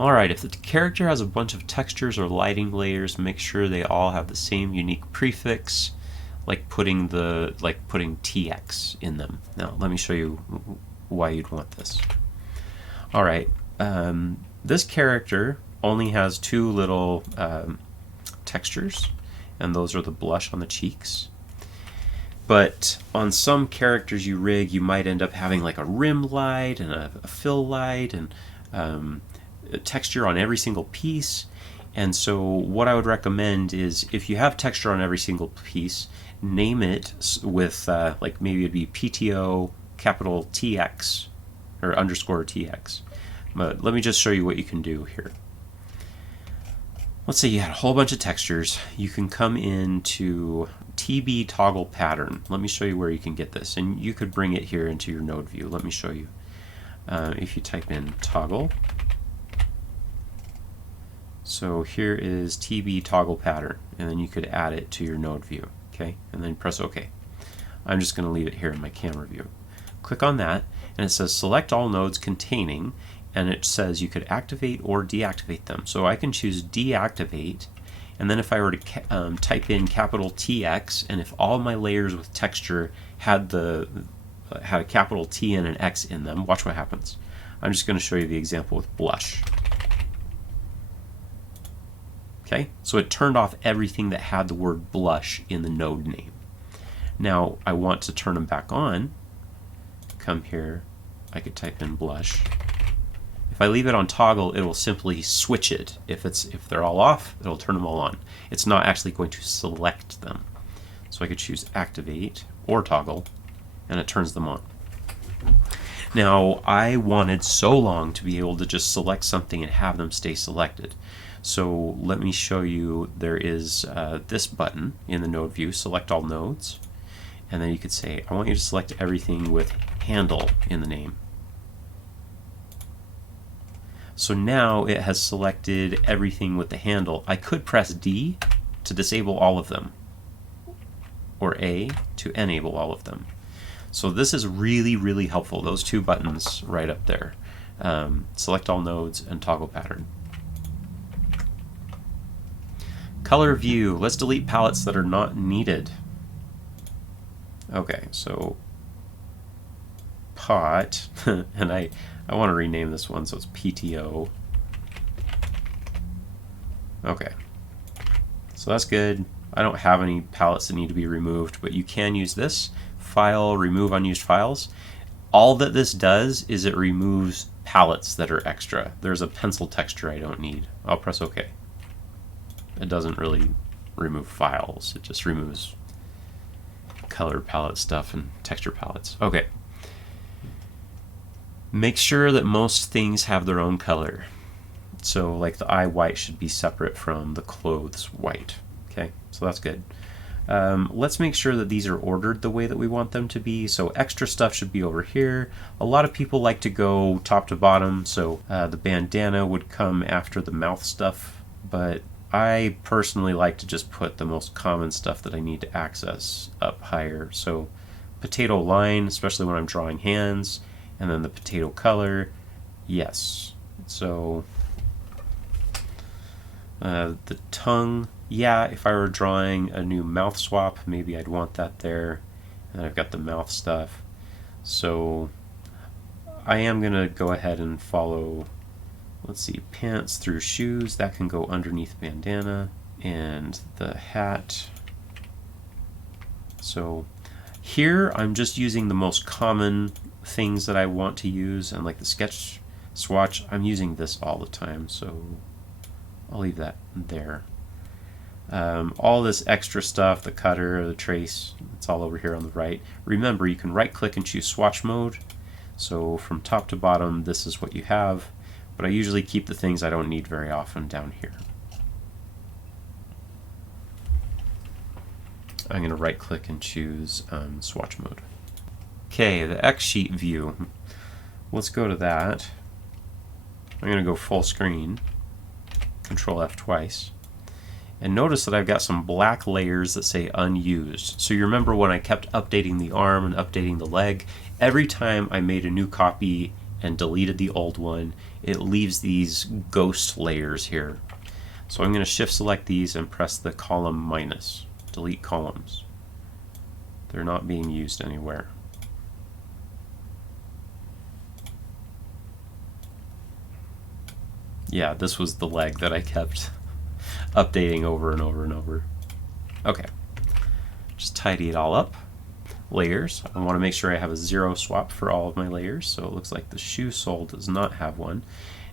Alright, if the character has a bunch of textures or lighting layers, make sure they all have the same unique prefix, like putting TX in them. Now, let me show you why you'd want this. Alright, this character only has two little textures, and those are the blush on the cheeks. But on some characters you rig, you might end up having like a rim light and a fill light and a texture on every single piece. And so what I would recommend is, if you have texture on every single piece, name it with like maybe it'd be PTO capital TX or underscore TX. But let me just show you what you can do here. Let's say you had a whole bunch of textures. You can come into TB toggle pattern. Let me show you where you can get this, and you could bring it here into your node view. Let me show you. If you type in toggle, so here is TB toggle pattern, and then you could add it to your node view. Okay, and then press OK. I'm just going to leave it here in my camera view. Click on that, and it says select all nodes containing, and it says you could activate or deactivate them. So I can choose deactivate, and then if I were to type in capital TX, and if all my layers with texture had a capital T and an X in them, watch what happens. I'm just going to show you the example with blush. Okay, so it turned off everything that had the word blush in the node name. Now I want to turn them back on. Come here, I could type in blush. If I leave it on toggle, it will simply switch it. If they're all off, it'll turn them all on. It's not actually going to select them. So I could choose activate or toggle, and it turns them on. Now I wanted so long to be able to just select something and have them stay selected. So let me show you. There is this button in the node view, select all nodes, and then you could say, I want you to select everything with handle in the name. So now it has selected everything with the handle. I could press D to disable all of them, or A to enable all of them. So this is really, really helpful, those two buttons right up there. Select all nodes and toggle pattern. Color view. Let's delete palettes that are not needed. Okay, so pot, and I want to rename this one so it's PTO. Okay, so that's good. I don't have any palettes that need to be removed, but you can use this file, remove unused files. All that this does is it removes palettes that are extra. There's a pencil texture I don't need. I'll press OK. It doesn't really remove files, it just removes color palette stuff and texture palettes. Okay. Make sure that most things have their own color. So like the eye white should be separate from the clothes white. Okay, so that's good. Let's make sure that these are ordered the way that we want them to be. So extra stuff should be over here. A lot of people like to go top to bottom, so the bandana would come after the mouth stuff, but I personally like to just put the most common stuff that I need to access up higher. So potato line, especially when I'm drawing hands, and then the potato color, yes. So the tongue, yeah, if I were drawing a new mouth swap, maybe I'd want that there. And I've got the mouth stuff. So I am going to go ahead and follow, let's see, pants through shoes. That can go underneath bandana. And the hat. So here I'm just using the most common things that I want to use, and like the sketch swatch, I'm using this all the time, so I'll leave that there. All this extra stuff, the cutter, the trace, it's all over here on the right. Remember, you can right click and choose swatch mode. So from top to bottom, this is what you have, but I usually keep the things I don't need very often down here. I'm going to right click and choose swatch mode. Okay, the XSheet view. Let's go to that. I'm going to go full screen, Control F twice. And notice that I've got some black layers that say unused. So you remember when I kept updating the arm and updating the leg, every time I made a new copy and deleted the old one, it leaves these ghost layers here. So I'm going to shift select these and press the column minus, delete columns. They're not being used anywhere. Yeah, this was the leg that I kept updating over and over and over. Okay, just tidy it all up. layers. I want to make sure I have a 0 swap for all of my layers, so it looks like the shoe sole does not have one.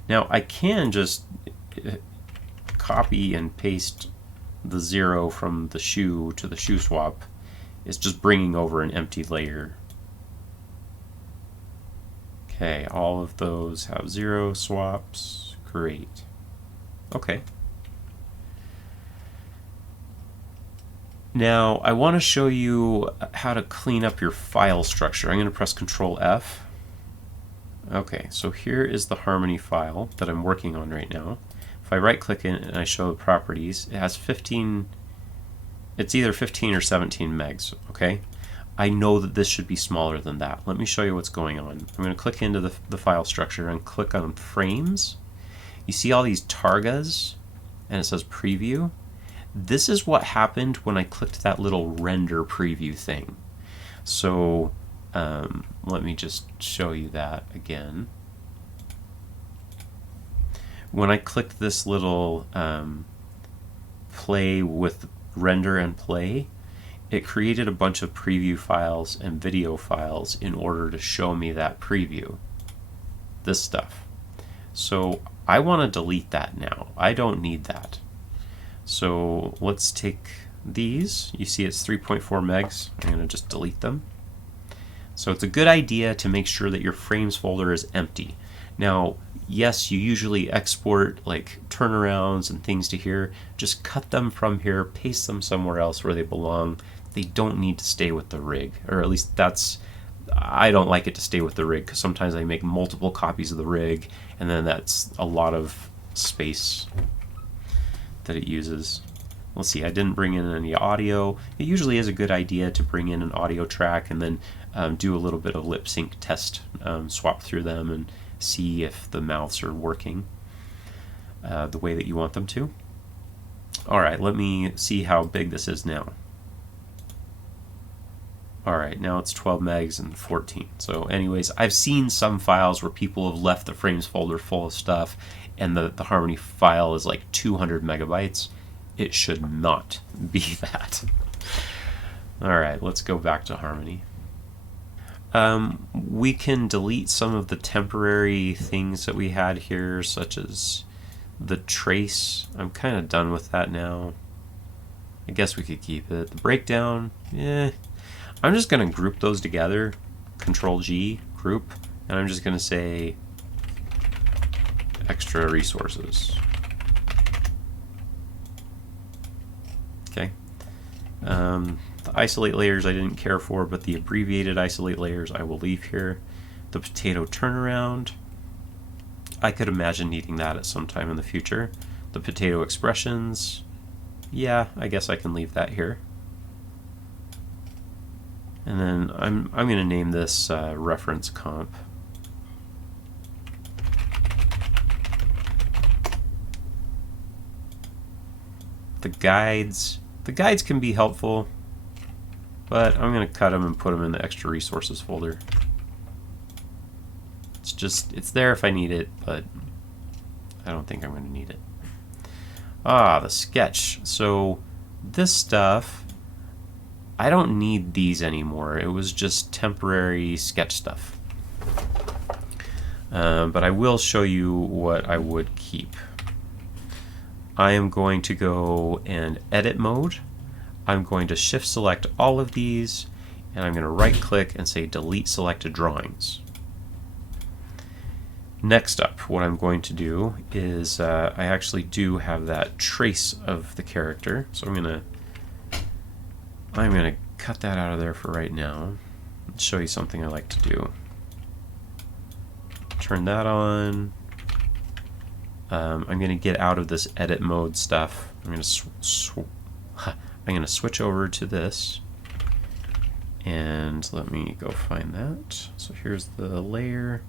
Now I can just copy and paste the 0 from the shoe to the shoe swap. It's just bringing over an empty layer. Okay, all of those have 0 swaps. Great. Okay. Now I want to show you how to clean up your file structure. I'm going to press Control F. Okay, so here is the Harmony file that I'm working on right now. If I right click it and I show the properties, it has 15, it's either 15 or 17 megs, okay? I know that this should be smaller than that. Let me show you what's going on. I'm going to click into the file structure and click on frames. You see all these targas and it says preview. This is what happened when I clicked that little render preview thing. So let me just show you that again. When I clicked this little play with render and play, it created a bunch of preview files and video files in order to show me that preview, this stuff. So I want to delete that now. I don't need that. So let's take these. You see it's 3.4 megs. I'm going to just delete them. So it's a good idea to make sure that your frames folder is empty. Now, yes, you usually export like turnarounds and things to here. Just cut them from here, paste them somewhere else where they belong. They don't need to stay with the rig, or at least I don't like it to stay with the rig because sometimes I make multiple copies of the rig and then that's a lot of space that it uses. Let's see, I didn't bring in any audio. It usually is a good idea to bring in an audio track and then do a little bit of lip sync test, swap through them and see if the mouths are working the way that you want them to. Alright, let me see how big this is now. Alright, now it's 12 megs and 14. So anyways, I've seen some files where people have left the frames folder full of stuff and the Harmony file is like 200 megabytes. It should not be that. Alright, let's go back to Harmony. We can delete some of the temporary things that we had here, such as the trace. I'm kind of done with that now. I guess we could keep it. The breakdown, I'm just going to group those together, Control G, group, and I'm just going to say extra resources. Okay. The isolate layers I didn't care for, but the abbreviated isolate layers I will leave here. The potato turnaround, I could imagine needing that at some time in the future. The potato expressions, yeah, I guess I can leave that here. And then I'm going to name this reference comp. The guides can be helpful, but I'm going to cut them and put them in the extra resources folder. It's there if I need it, but I don't think I'm going to need it. The sketch. So this stuff, I don't need these anymore. It was just temporary sketch stuff. But I will show you what I would keep. I am going to go and edit mode. I'm going to shift select all of these and I'm going to right click and say delete selected drawings. Next up, what I'm going to do is I actually do have that trace of the character, so I'm going to cut that out of there for right now and show you something I like to do. Turn that on. I'm going to get out of this edit mode stuff. I'm going to switch over to this, and let me go find that. So here's the layer,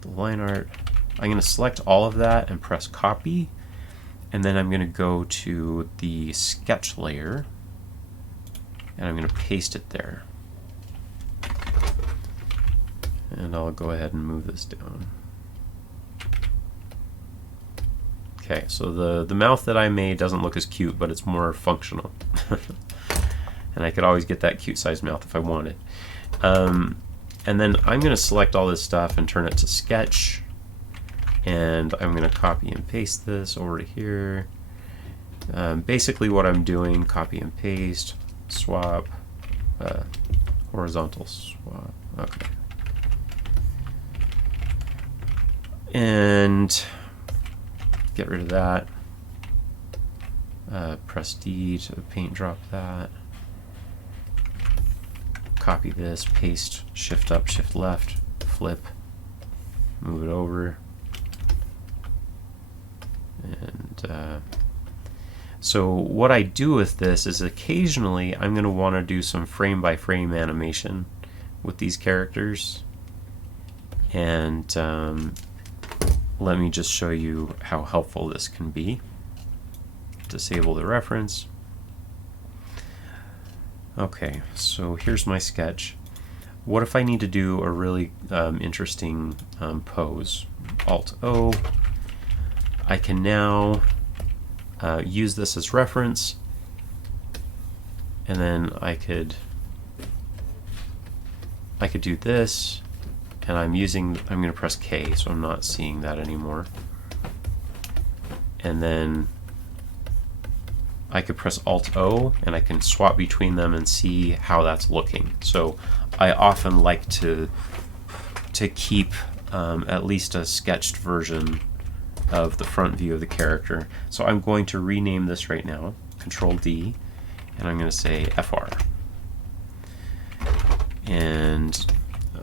the line art. I'm going to select all of that and press copy, and then I'm going to go to the sketch layer and I'm going to paste it there. And I'll go ahead and move this down. Okay, so the mouth that I made doesn't look as cute, but it's more functional. And I could always get that cute sized mouth if I wanted. And then I'm going to select all this stuff and turn it to sketch. And I'm going to copy and paste this over to here. Basically what I'm doing, copy and paste, swap, horizontal swap, okay. And get rid of that. Press D to paint drop that. Copy this, paste, shift up, shift left, flip, move it over. And so what I do with this is occasionally I'm going to want to do some frame by frame animation with these characters. And let me just show you how helpful this can be. Disable the reference. Okay, so here's my sketch. What if I need to do a really interesting pose? Alt-O. I can now use this as reference, and then I could do this, and I'm going to press K, so I'm not seeing that anymore. And then I could press Alt-O, and I can swap between them and see how that's looking. So I often like to keep at least a sketched version of the front view of the character. So I'm going to rename this right now, Control D, and I'm going to say FR. And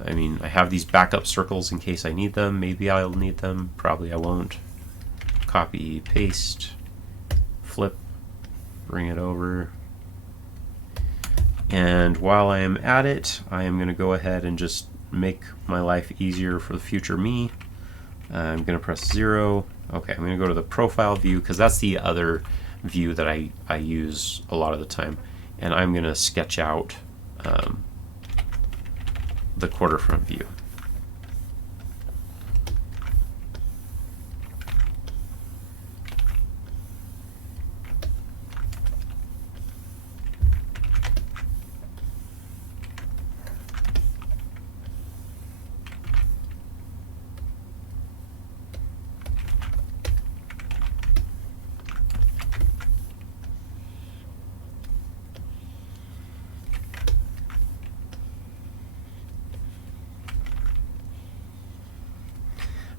I mean, I have these backup circles in case I need them. Maybe I'll need them, probably I won't. Copy, paste, flip, bring it over. And while I am at it, I am going to go ahead and just make my life easier for the future me. I'm going to press 0. Okay, I'm going to go to the profile view because that's the other view that I use a lot of the time. And I'm going to sketch out the quarter front view.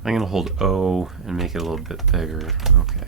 I'm going to hold O and make it a little bit bigger. Okay.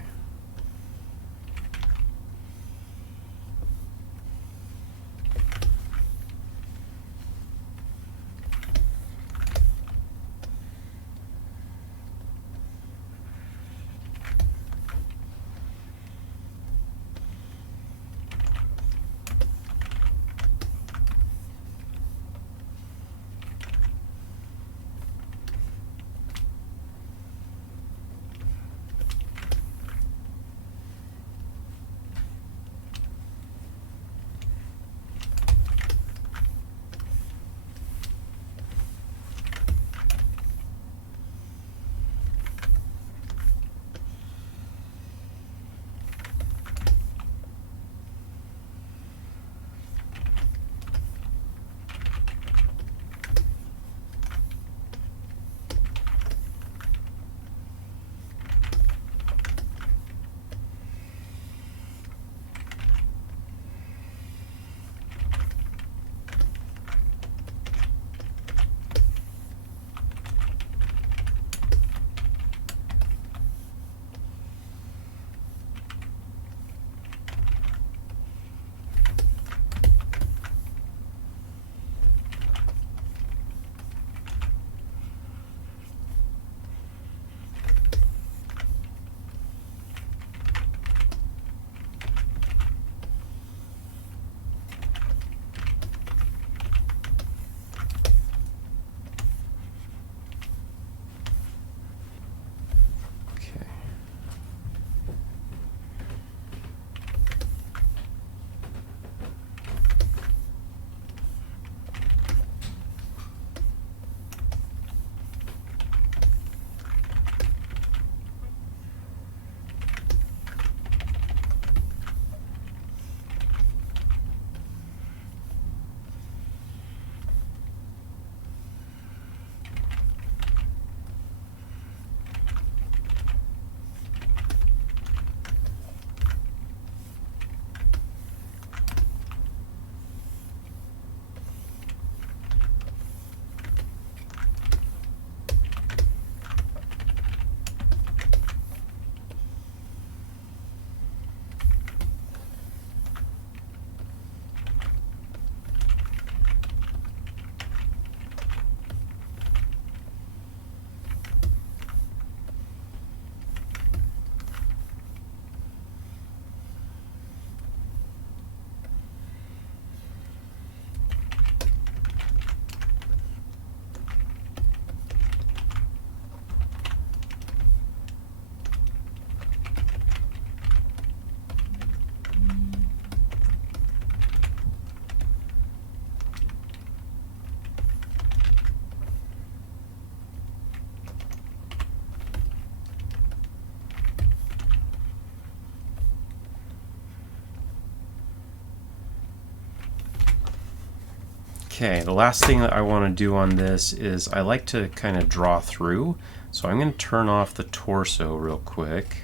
Okay, the last thing that I want to do on this is I like to kind of draw through. So I'm going to turn off the torso real quick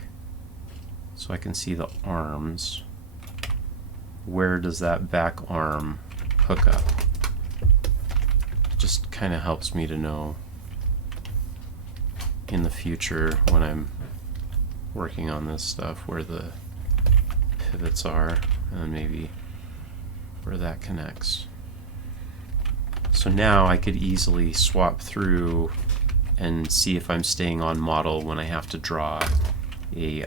so I can see the arms. Where does that back arm hook up? It just kind of helps me to know in the future when I'm working on this stuff where the pivots are and then maybe where that connects. So now I could easily swap through and see if I'm staying on model when I have to draw a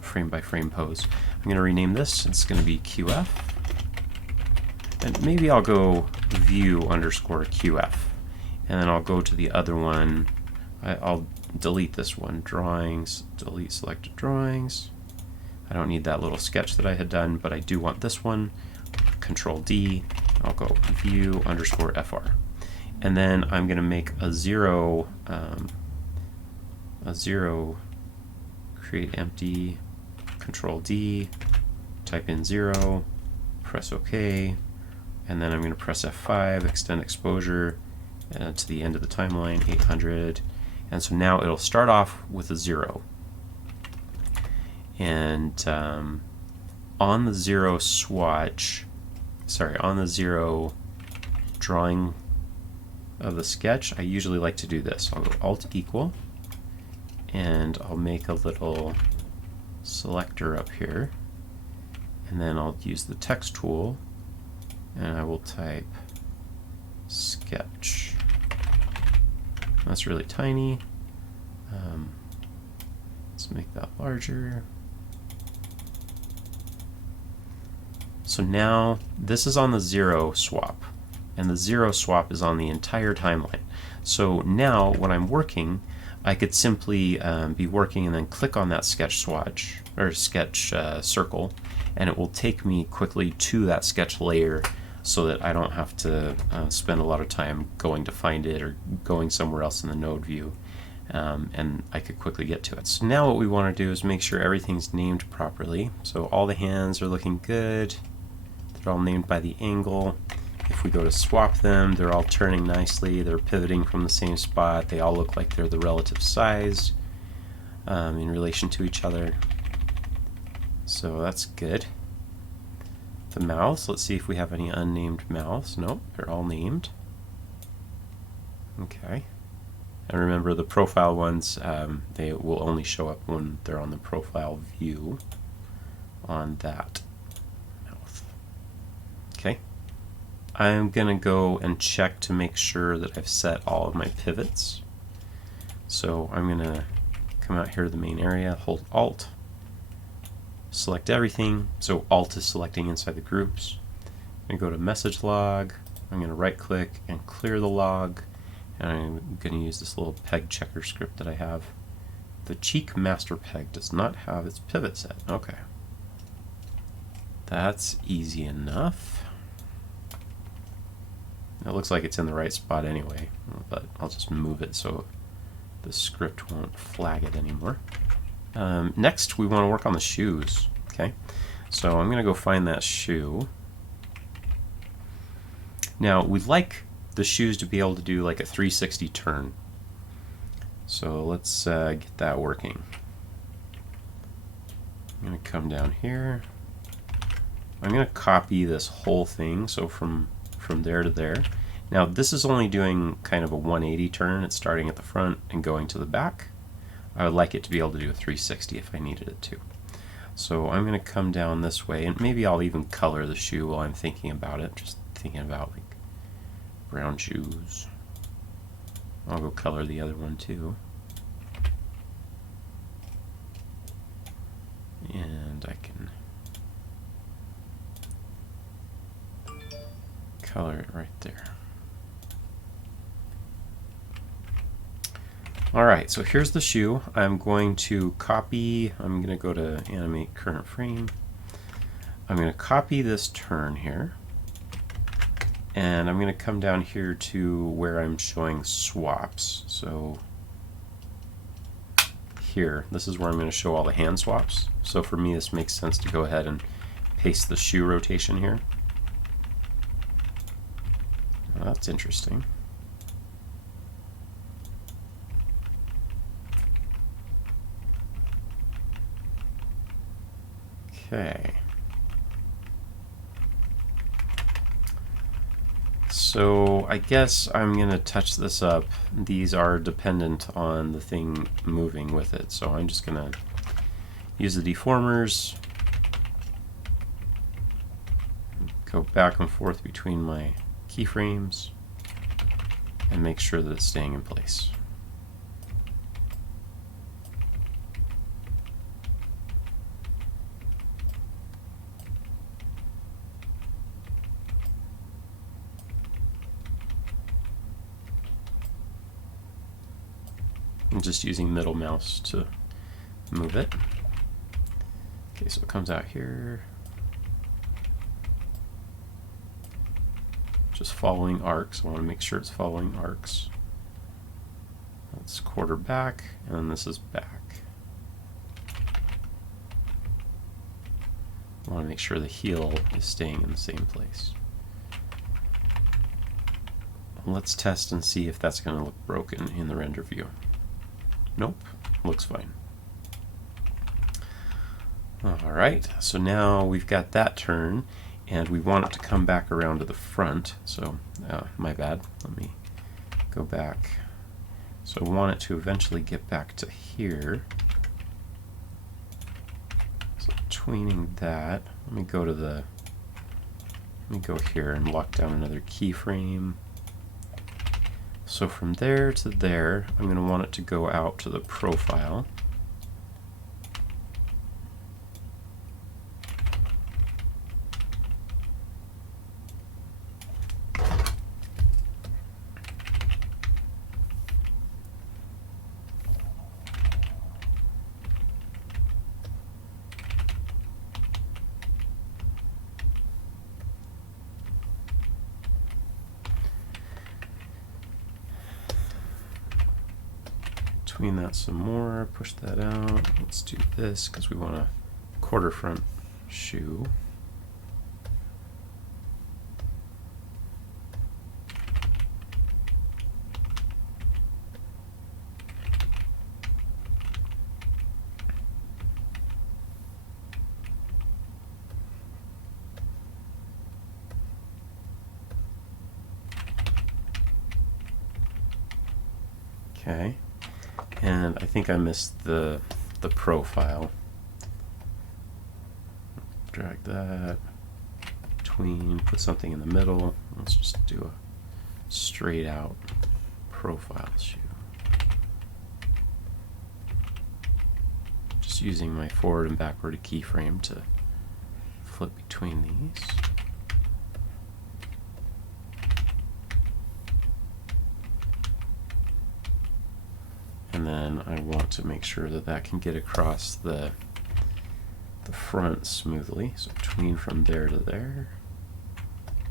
frame by frame pose. I'm going to rename this. It's going to be QF. And maybe I'll go view underscore QF. And then I'll go to the other one. I'll delete this one. Drawings, delete selected drawings. I don't need that little sketch that I had done, but I do want this one. Control D. I'll go view underscore FR. And then I'm going to make a zero, create empty, Control D, type in 0, press OK, and then I'm going to press F5, extend exposure to the end of the timeline, 800. And so now it'll start off with a 0. And on the 0 swatch, on the 0 drawing of the sketch, I usually like to do this. I'll go Alt equal, and I'll make a little selector up here, and then I'll use the text tool, and I will type sketch. That's really tiny. Let's make that larger. So now this is on the 0 swap, and the 0 swap is on the entire timeline. So now when I'm working, I could simply be working and then click on that sketch swatch or sketch circle, and it will take me quickly to that sketch layer so that I don't have to spend a lot of time going to find it or going somewhere else in the node view, and I could quickly get to it. So now what we want to do is make sure everything's named properly. So all the hands are looking good. They're all named by the angle. If we go to swap them, they're all turning nicely. They're pivoting from the same spot. They all look like they're the relative size in relation to each other. So that's good. The mouths, let's see if we have any unnamed mouths. Nope, they're all named. Okay. And remember, the profile ones, they will only show up when they're on the profile view on that mouth. Okay. I'm going to go and check to make sure that I've set all of my pivots. So I'm going to come out here to the main area, hold Alt, select everything. So Alt is selecting inside the groups. I'm going to go to message log. I'm going to right click and clear the log. And I'm going to use this little peg checker script that I have. The cheek master peg does not have its pivot set. Okay. That's easy enough. It looks like it's in the right spot anyway, but I'll just move it so the script won't flag it anymore. Next, we want to work on the shoes. Okay, so I'm going to go find that shoe. Now, we'd like the shoes to be able to do like a 360 turn. So let's get that working. I'm going to come down here. I'm going to copy this whole thing, so from there to there. Now this is only doing kind of a 180 turn. It's starting at the front and going to the back. I would like it to be able to do a 360 if I needed it to. So I'm going to come down this way, and maybe I'll even color the shoe while I'm thinking about it. Just thinking about like brown shoes. I'll go color the other one too. And I can color it right there. Alright, so here's the shoe. I'm going to copy, I'm going to go to animate current frame. I'm going to copy this turn here. And I'm going to come down here to where I'm showing swaps. So here, this is where I'm going to show all the hand swaps. So for me, this makes sense to go ahead and paste the shoe rotation here. that's interesting. Okay. So I guess I'm going to touch this up. These are dependent on the thing moving with it. So I'm just going to use the deformers, go back and forth between my keyframes, and make sure that it's staying in place. I'm just using middle mouse to move it. Okay, so it comes out here. Just following arcs. I want to make sure it's following arcs. That's quarter back, and then this is back. I want to make sure the heel is staying in the same place. Let's test and see if that's going to look broken in the render view. Nope, looks fine. Alright, so now we've got that turn, and we want it to come back around to the front. So, my bad, let me go back. So I want it to eventually get back to here. So tweening that, let me go here and lock down another keyframe. So from there to there, I'm going to want it to go out to the profile. Tween that some more, push that out. Let's do this because we want a quarter front shoe. Okay. And I think I missed the profile. Drag that, tween, put something in the middle. Let's just do a straight out profile shoe. Just using my forward and backward keyframe to flip between these. And then I want to make sure that that can get across the front smoothly. So tween from there to there.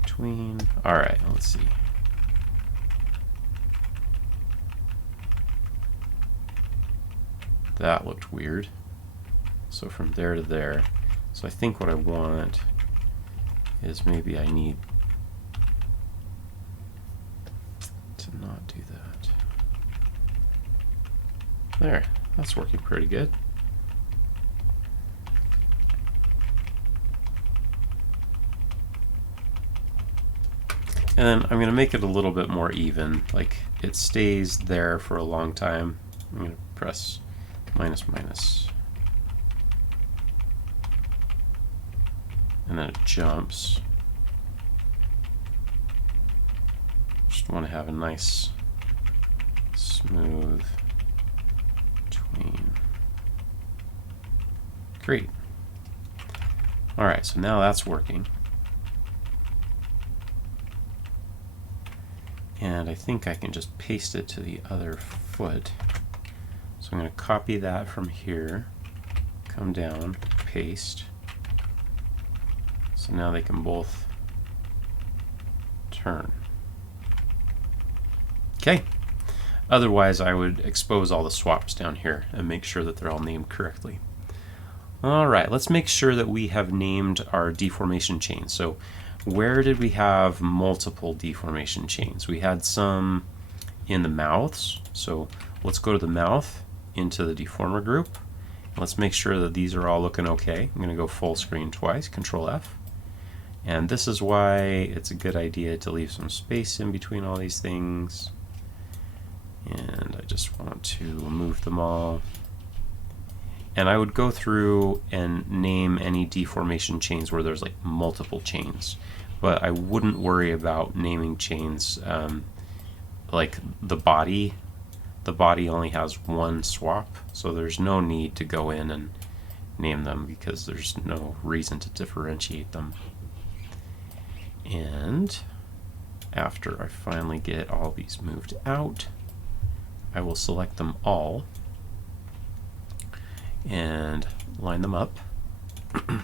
Tween. Alright, let's see. That looked weird. So from there to there. So I think what I want is maybe I need to not do that. There, that's working pretty good. And I'm going to make it a little bit more even, like it stays there for a long time. I'm going to press minus minus. And then it jumps. Just want to have a nice, smooth tween. Great. Alright, so now that's working. And I think I can just paste it to the other foot. So I'm going to copy that from here, come down, paste. So now they can both turn. Okay. Otherwise, I would expose all the swaps down here and make sure that they're all named correctly. All right, let's make sure that we have named our deformation chain. So where did we have multiple deformation chains? We had some in the mouths. So let's go to the mouth, into the deformer group. Let's make sure that these are all looking okay. I'm going to go full screen twice, Control F. And this is why it's a good idea to leave some space in between all these things. And I just want to move them all. And I would go through and name any deformation chains where there's like multiple chains. But I wouldn't worry about naming chains like the body. The body only has one swap, so there's no need to go in and name them because there's no reason to differentiate them. And after I finally get all these moved out, I will select them all and line them up and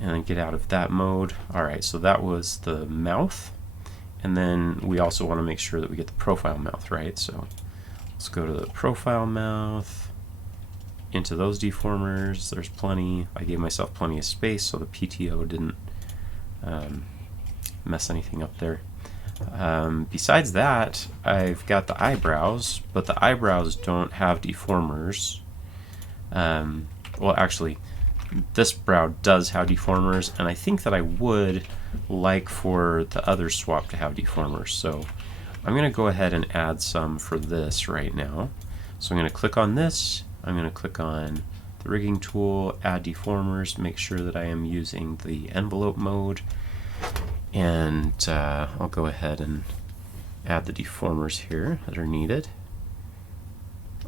then get out of that mode. Alright, so that was the mouth, and then we also want to make sure that we get the profile mouth, right? So let's go to the profile mouth, into those deformers. There's plenty. I gave myself plenty of space so the PTO didn't mess anything up there. Besides that, I've got the eyebrows, but the eyebrows don't have deformers. Well, actually, this brow does have deformers, and I think that I would like for the other swap to have deformers. So I'm going to go ahead and add some for this right now. So I'm going to click on this. I'm going to click on the rigging tool, add deformers, make sure that I am using the envelope mode. And I'll go ahead and add the deformers here that are needed.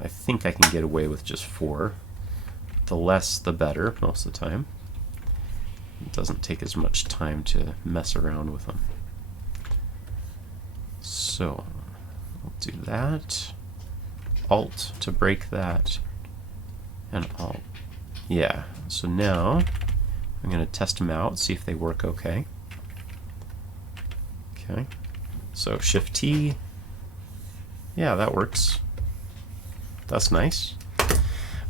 I think I can get away with just 4. The less the better most of the time. It doesn't take as much time to mess around with them. So I'll do that. Alt to break that, and Alt. Yeah, so now I'm going to test them out, see if they work okay. Okay, so Shift T. Yeah, that works. That's nice.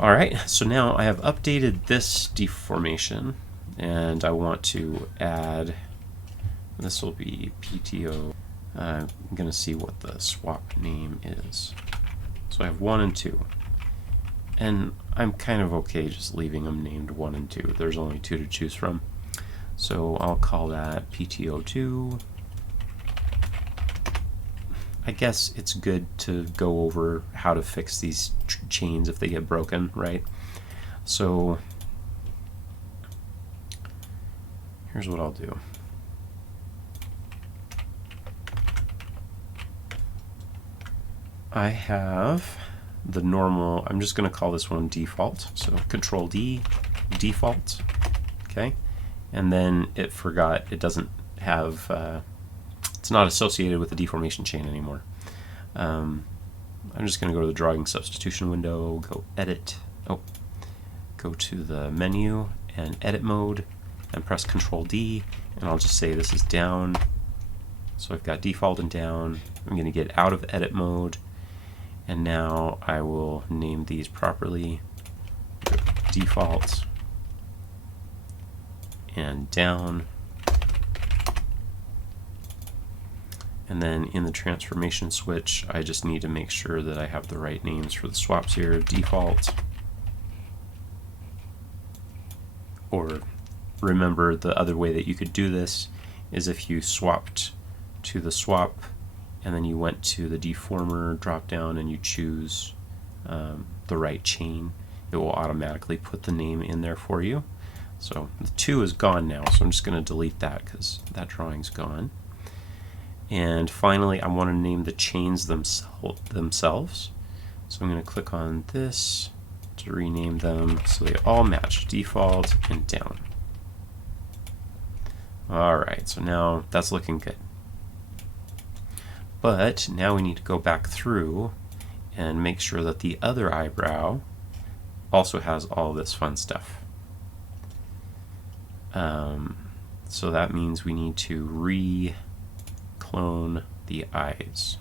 Alright, so now I have updated this deformation, and I want to add, this will be PTO. I'm going to see what the swap name is. So I have 1 and 2. And I'm kind of okay just leaving them named 1 and 2. There's only 2 to choose from. So I'll call that PTO2. I guess it's good to go over how to fix these chains if they get broken, right? So here's what I'll do. I have the normal, I'm just going to call this one default. So Control D, default, okay? And then it forgot, it doesn't have, it's not associated with the deformation chain anymore. I'm just going to go to the drawing substitution window, go edit, go to the menu and edit mode and press Control D, and I'll just say this is down. So I've got default and down. I'm going to get out of edit mode, and now I will name these properly. Default and down. And then in the transformation switch, I just need to make sure that I have the right names for the swaps here. Default. Or remember, the other way that you could do this is if you swapped to the swap and then you went to the deformer drop down and you choose the right chain, it will automatically put the name in there for you. So the 2 is gone now, so I'm just going to delete that because that drawing's gone. And finally, I want to name the chains themselves. So I'm going to click on this to rename them so they all match, default and down. Alright, so now that's looking good. But now we need to go back through and make sure that the other eyebrow also has all this fun stuff. So that means we need to clone the eyes.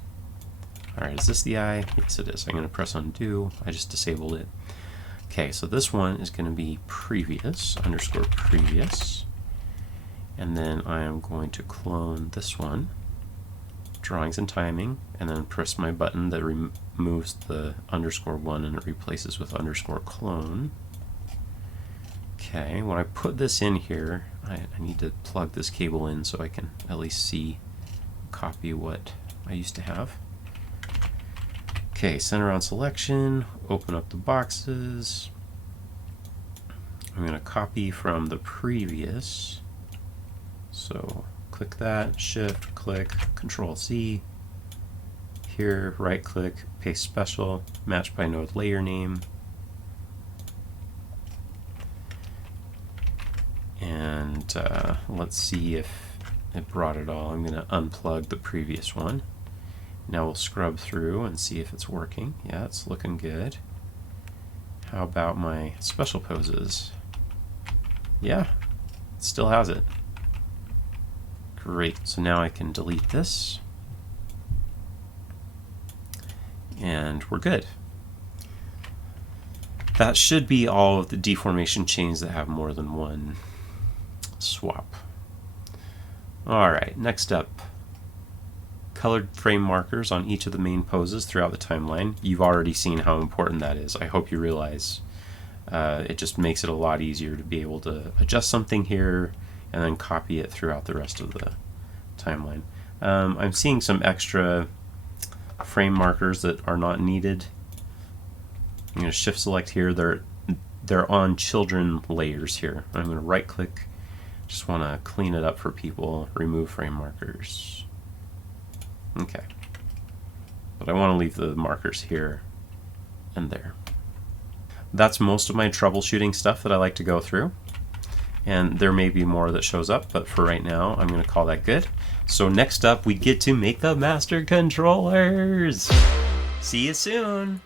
Alright, is this the eye? Yes, it is. I'm going to press undo. I just disabled it. Okay, so this one is going to be previous, _previous. And then I am going to clone this one, drawings and timing, and then press my button that removes the _1 and it replaces with _clone. Okay, when I put this in here, I need to plug this cable in so I can at least see, copy what I used to have. Okay, center on selection, open up the boxes. I'm going to copy from the previous. So click that, shift, click, Control C. Here, right click, paste special, match by node layer name. And let's see if it brought it all. I'm going to unplug the previous one. Now we'll scrub through and see if it's working. Yeah, it's looking good. How about my special poses? Yeah, it still has it. Great. So now I can delete this. And we're good. That should be all of the deformation chains that have more than one swap. Alright, next up. Colored frame markers on each of the main poses throughout the timeline. You've already seen how important that is. I hope you realize it just makes it a lot easier to be able to adjust something here and then copy it throughout the rest of the timeline. I'm seeing some extra frame markers that are not needed. I'm going to shift select here. They're on children layers here. I'm going to right click. Just want to clean it up for people. Remove frame markers. Okay. But I want to leave the markers here and there. That's most of my troubleshooting stuff that I like to go through. And there may be more that shows up, but for right now, I'm going to call that good. So next up, we get to make the master controllers. See you soon.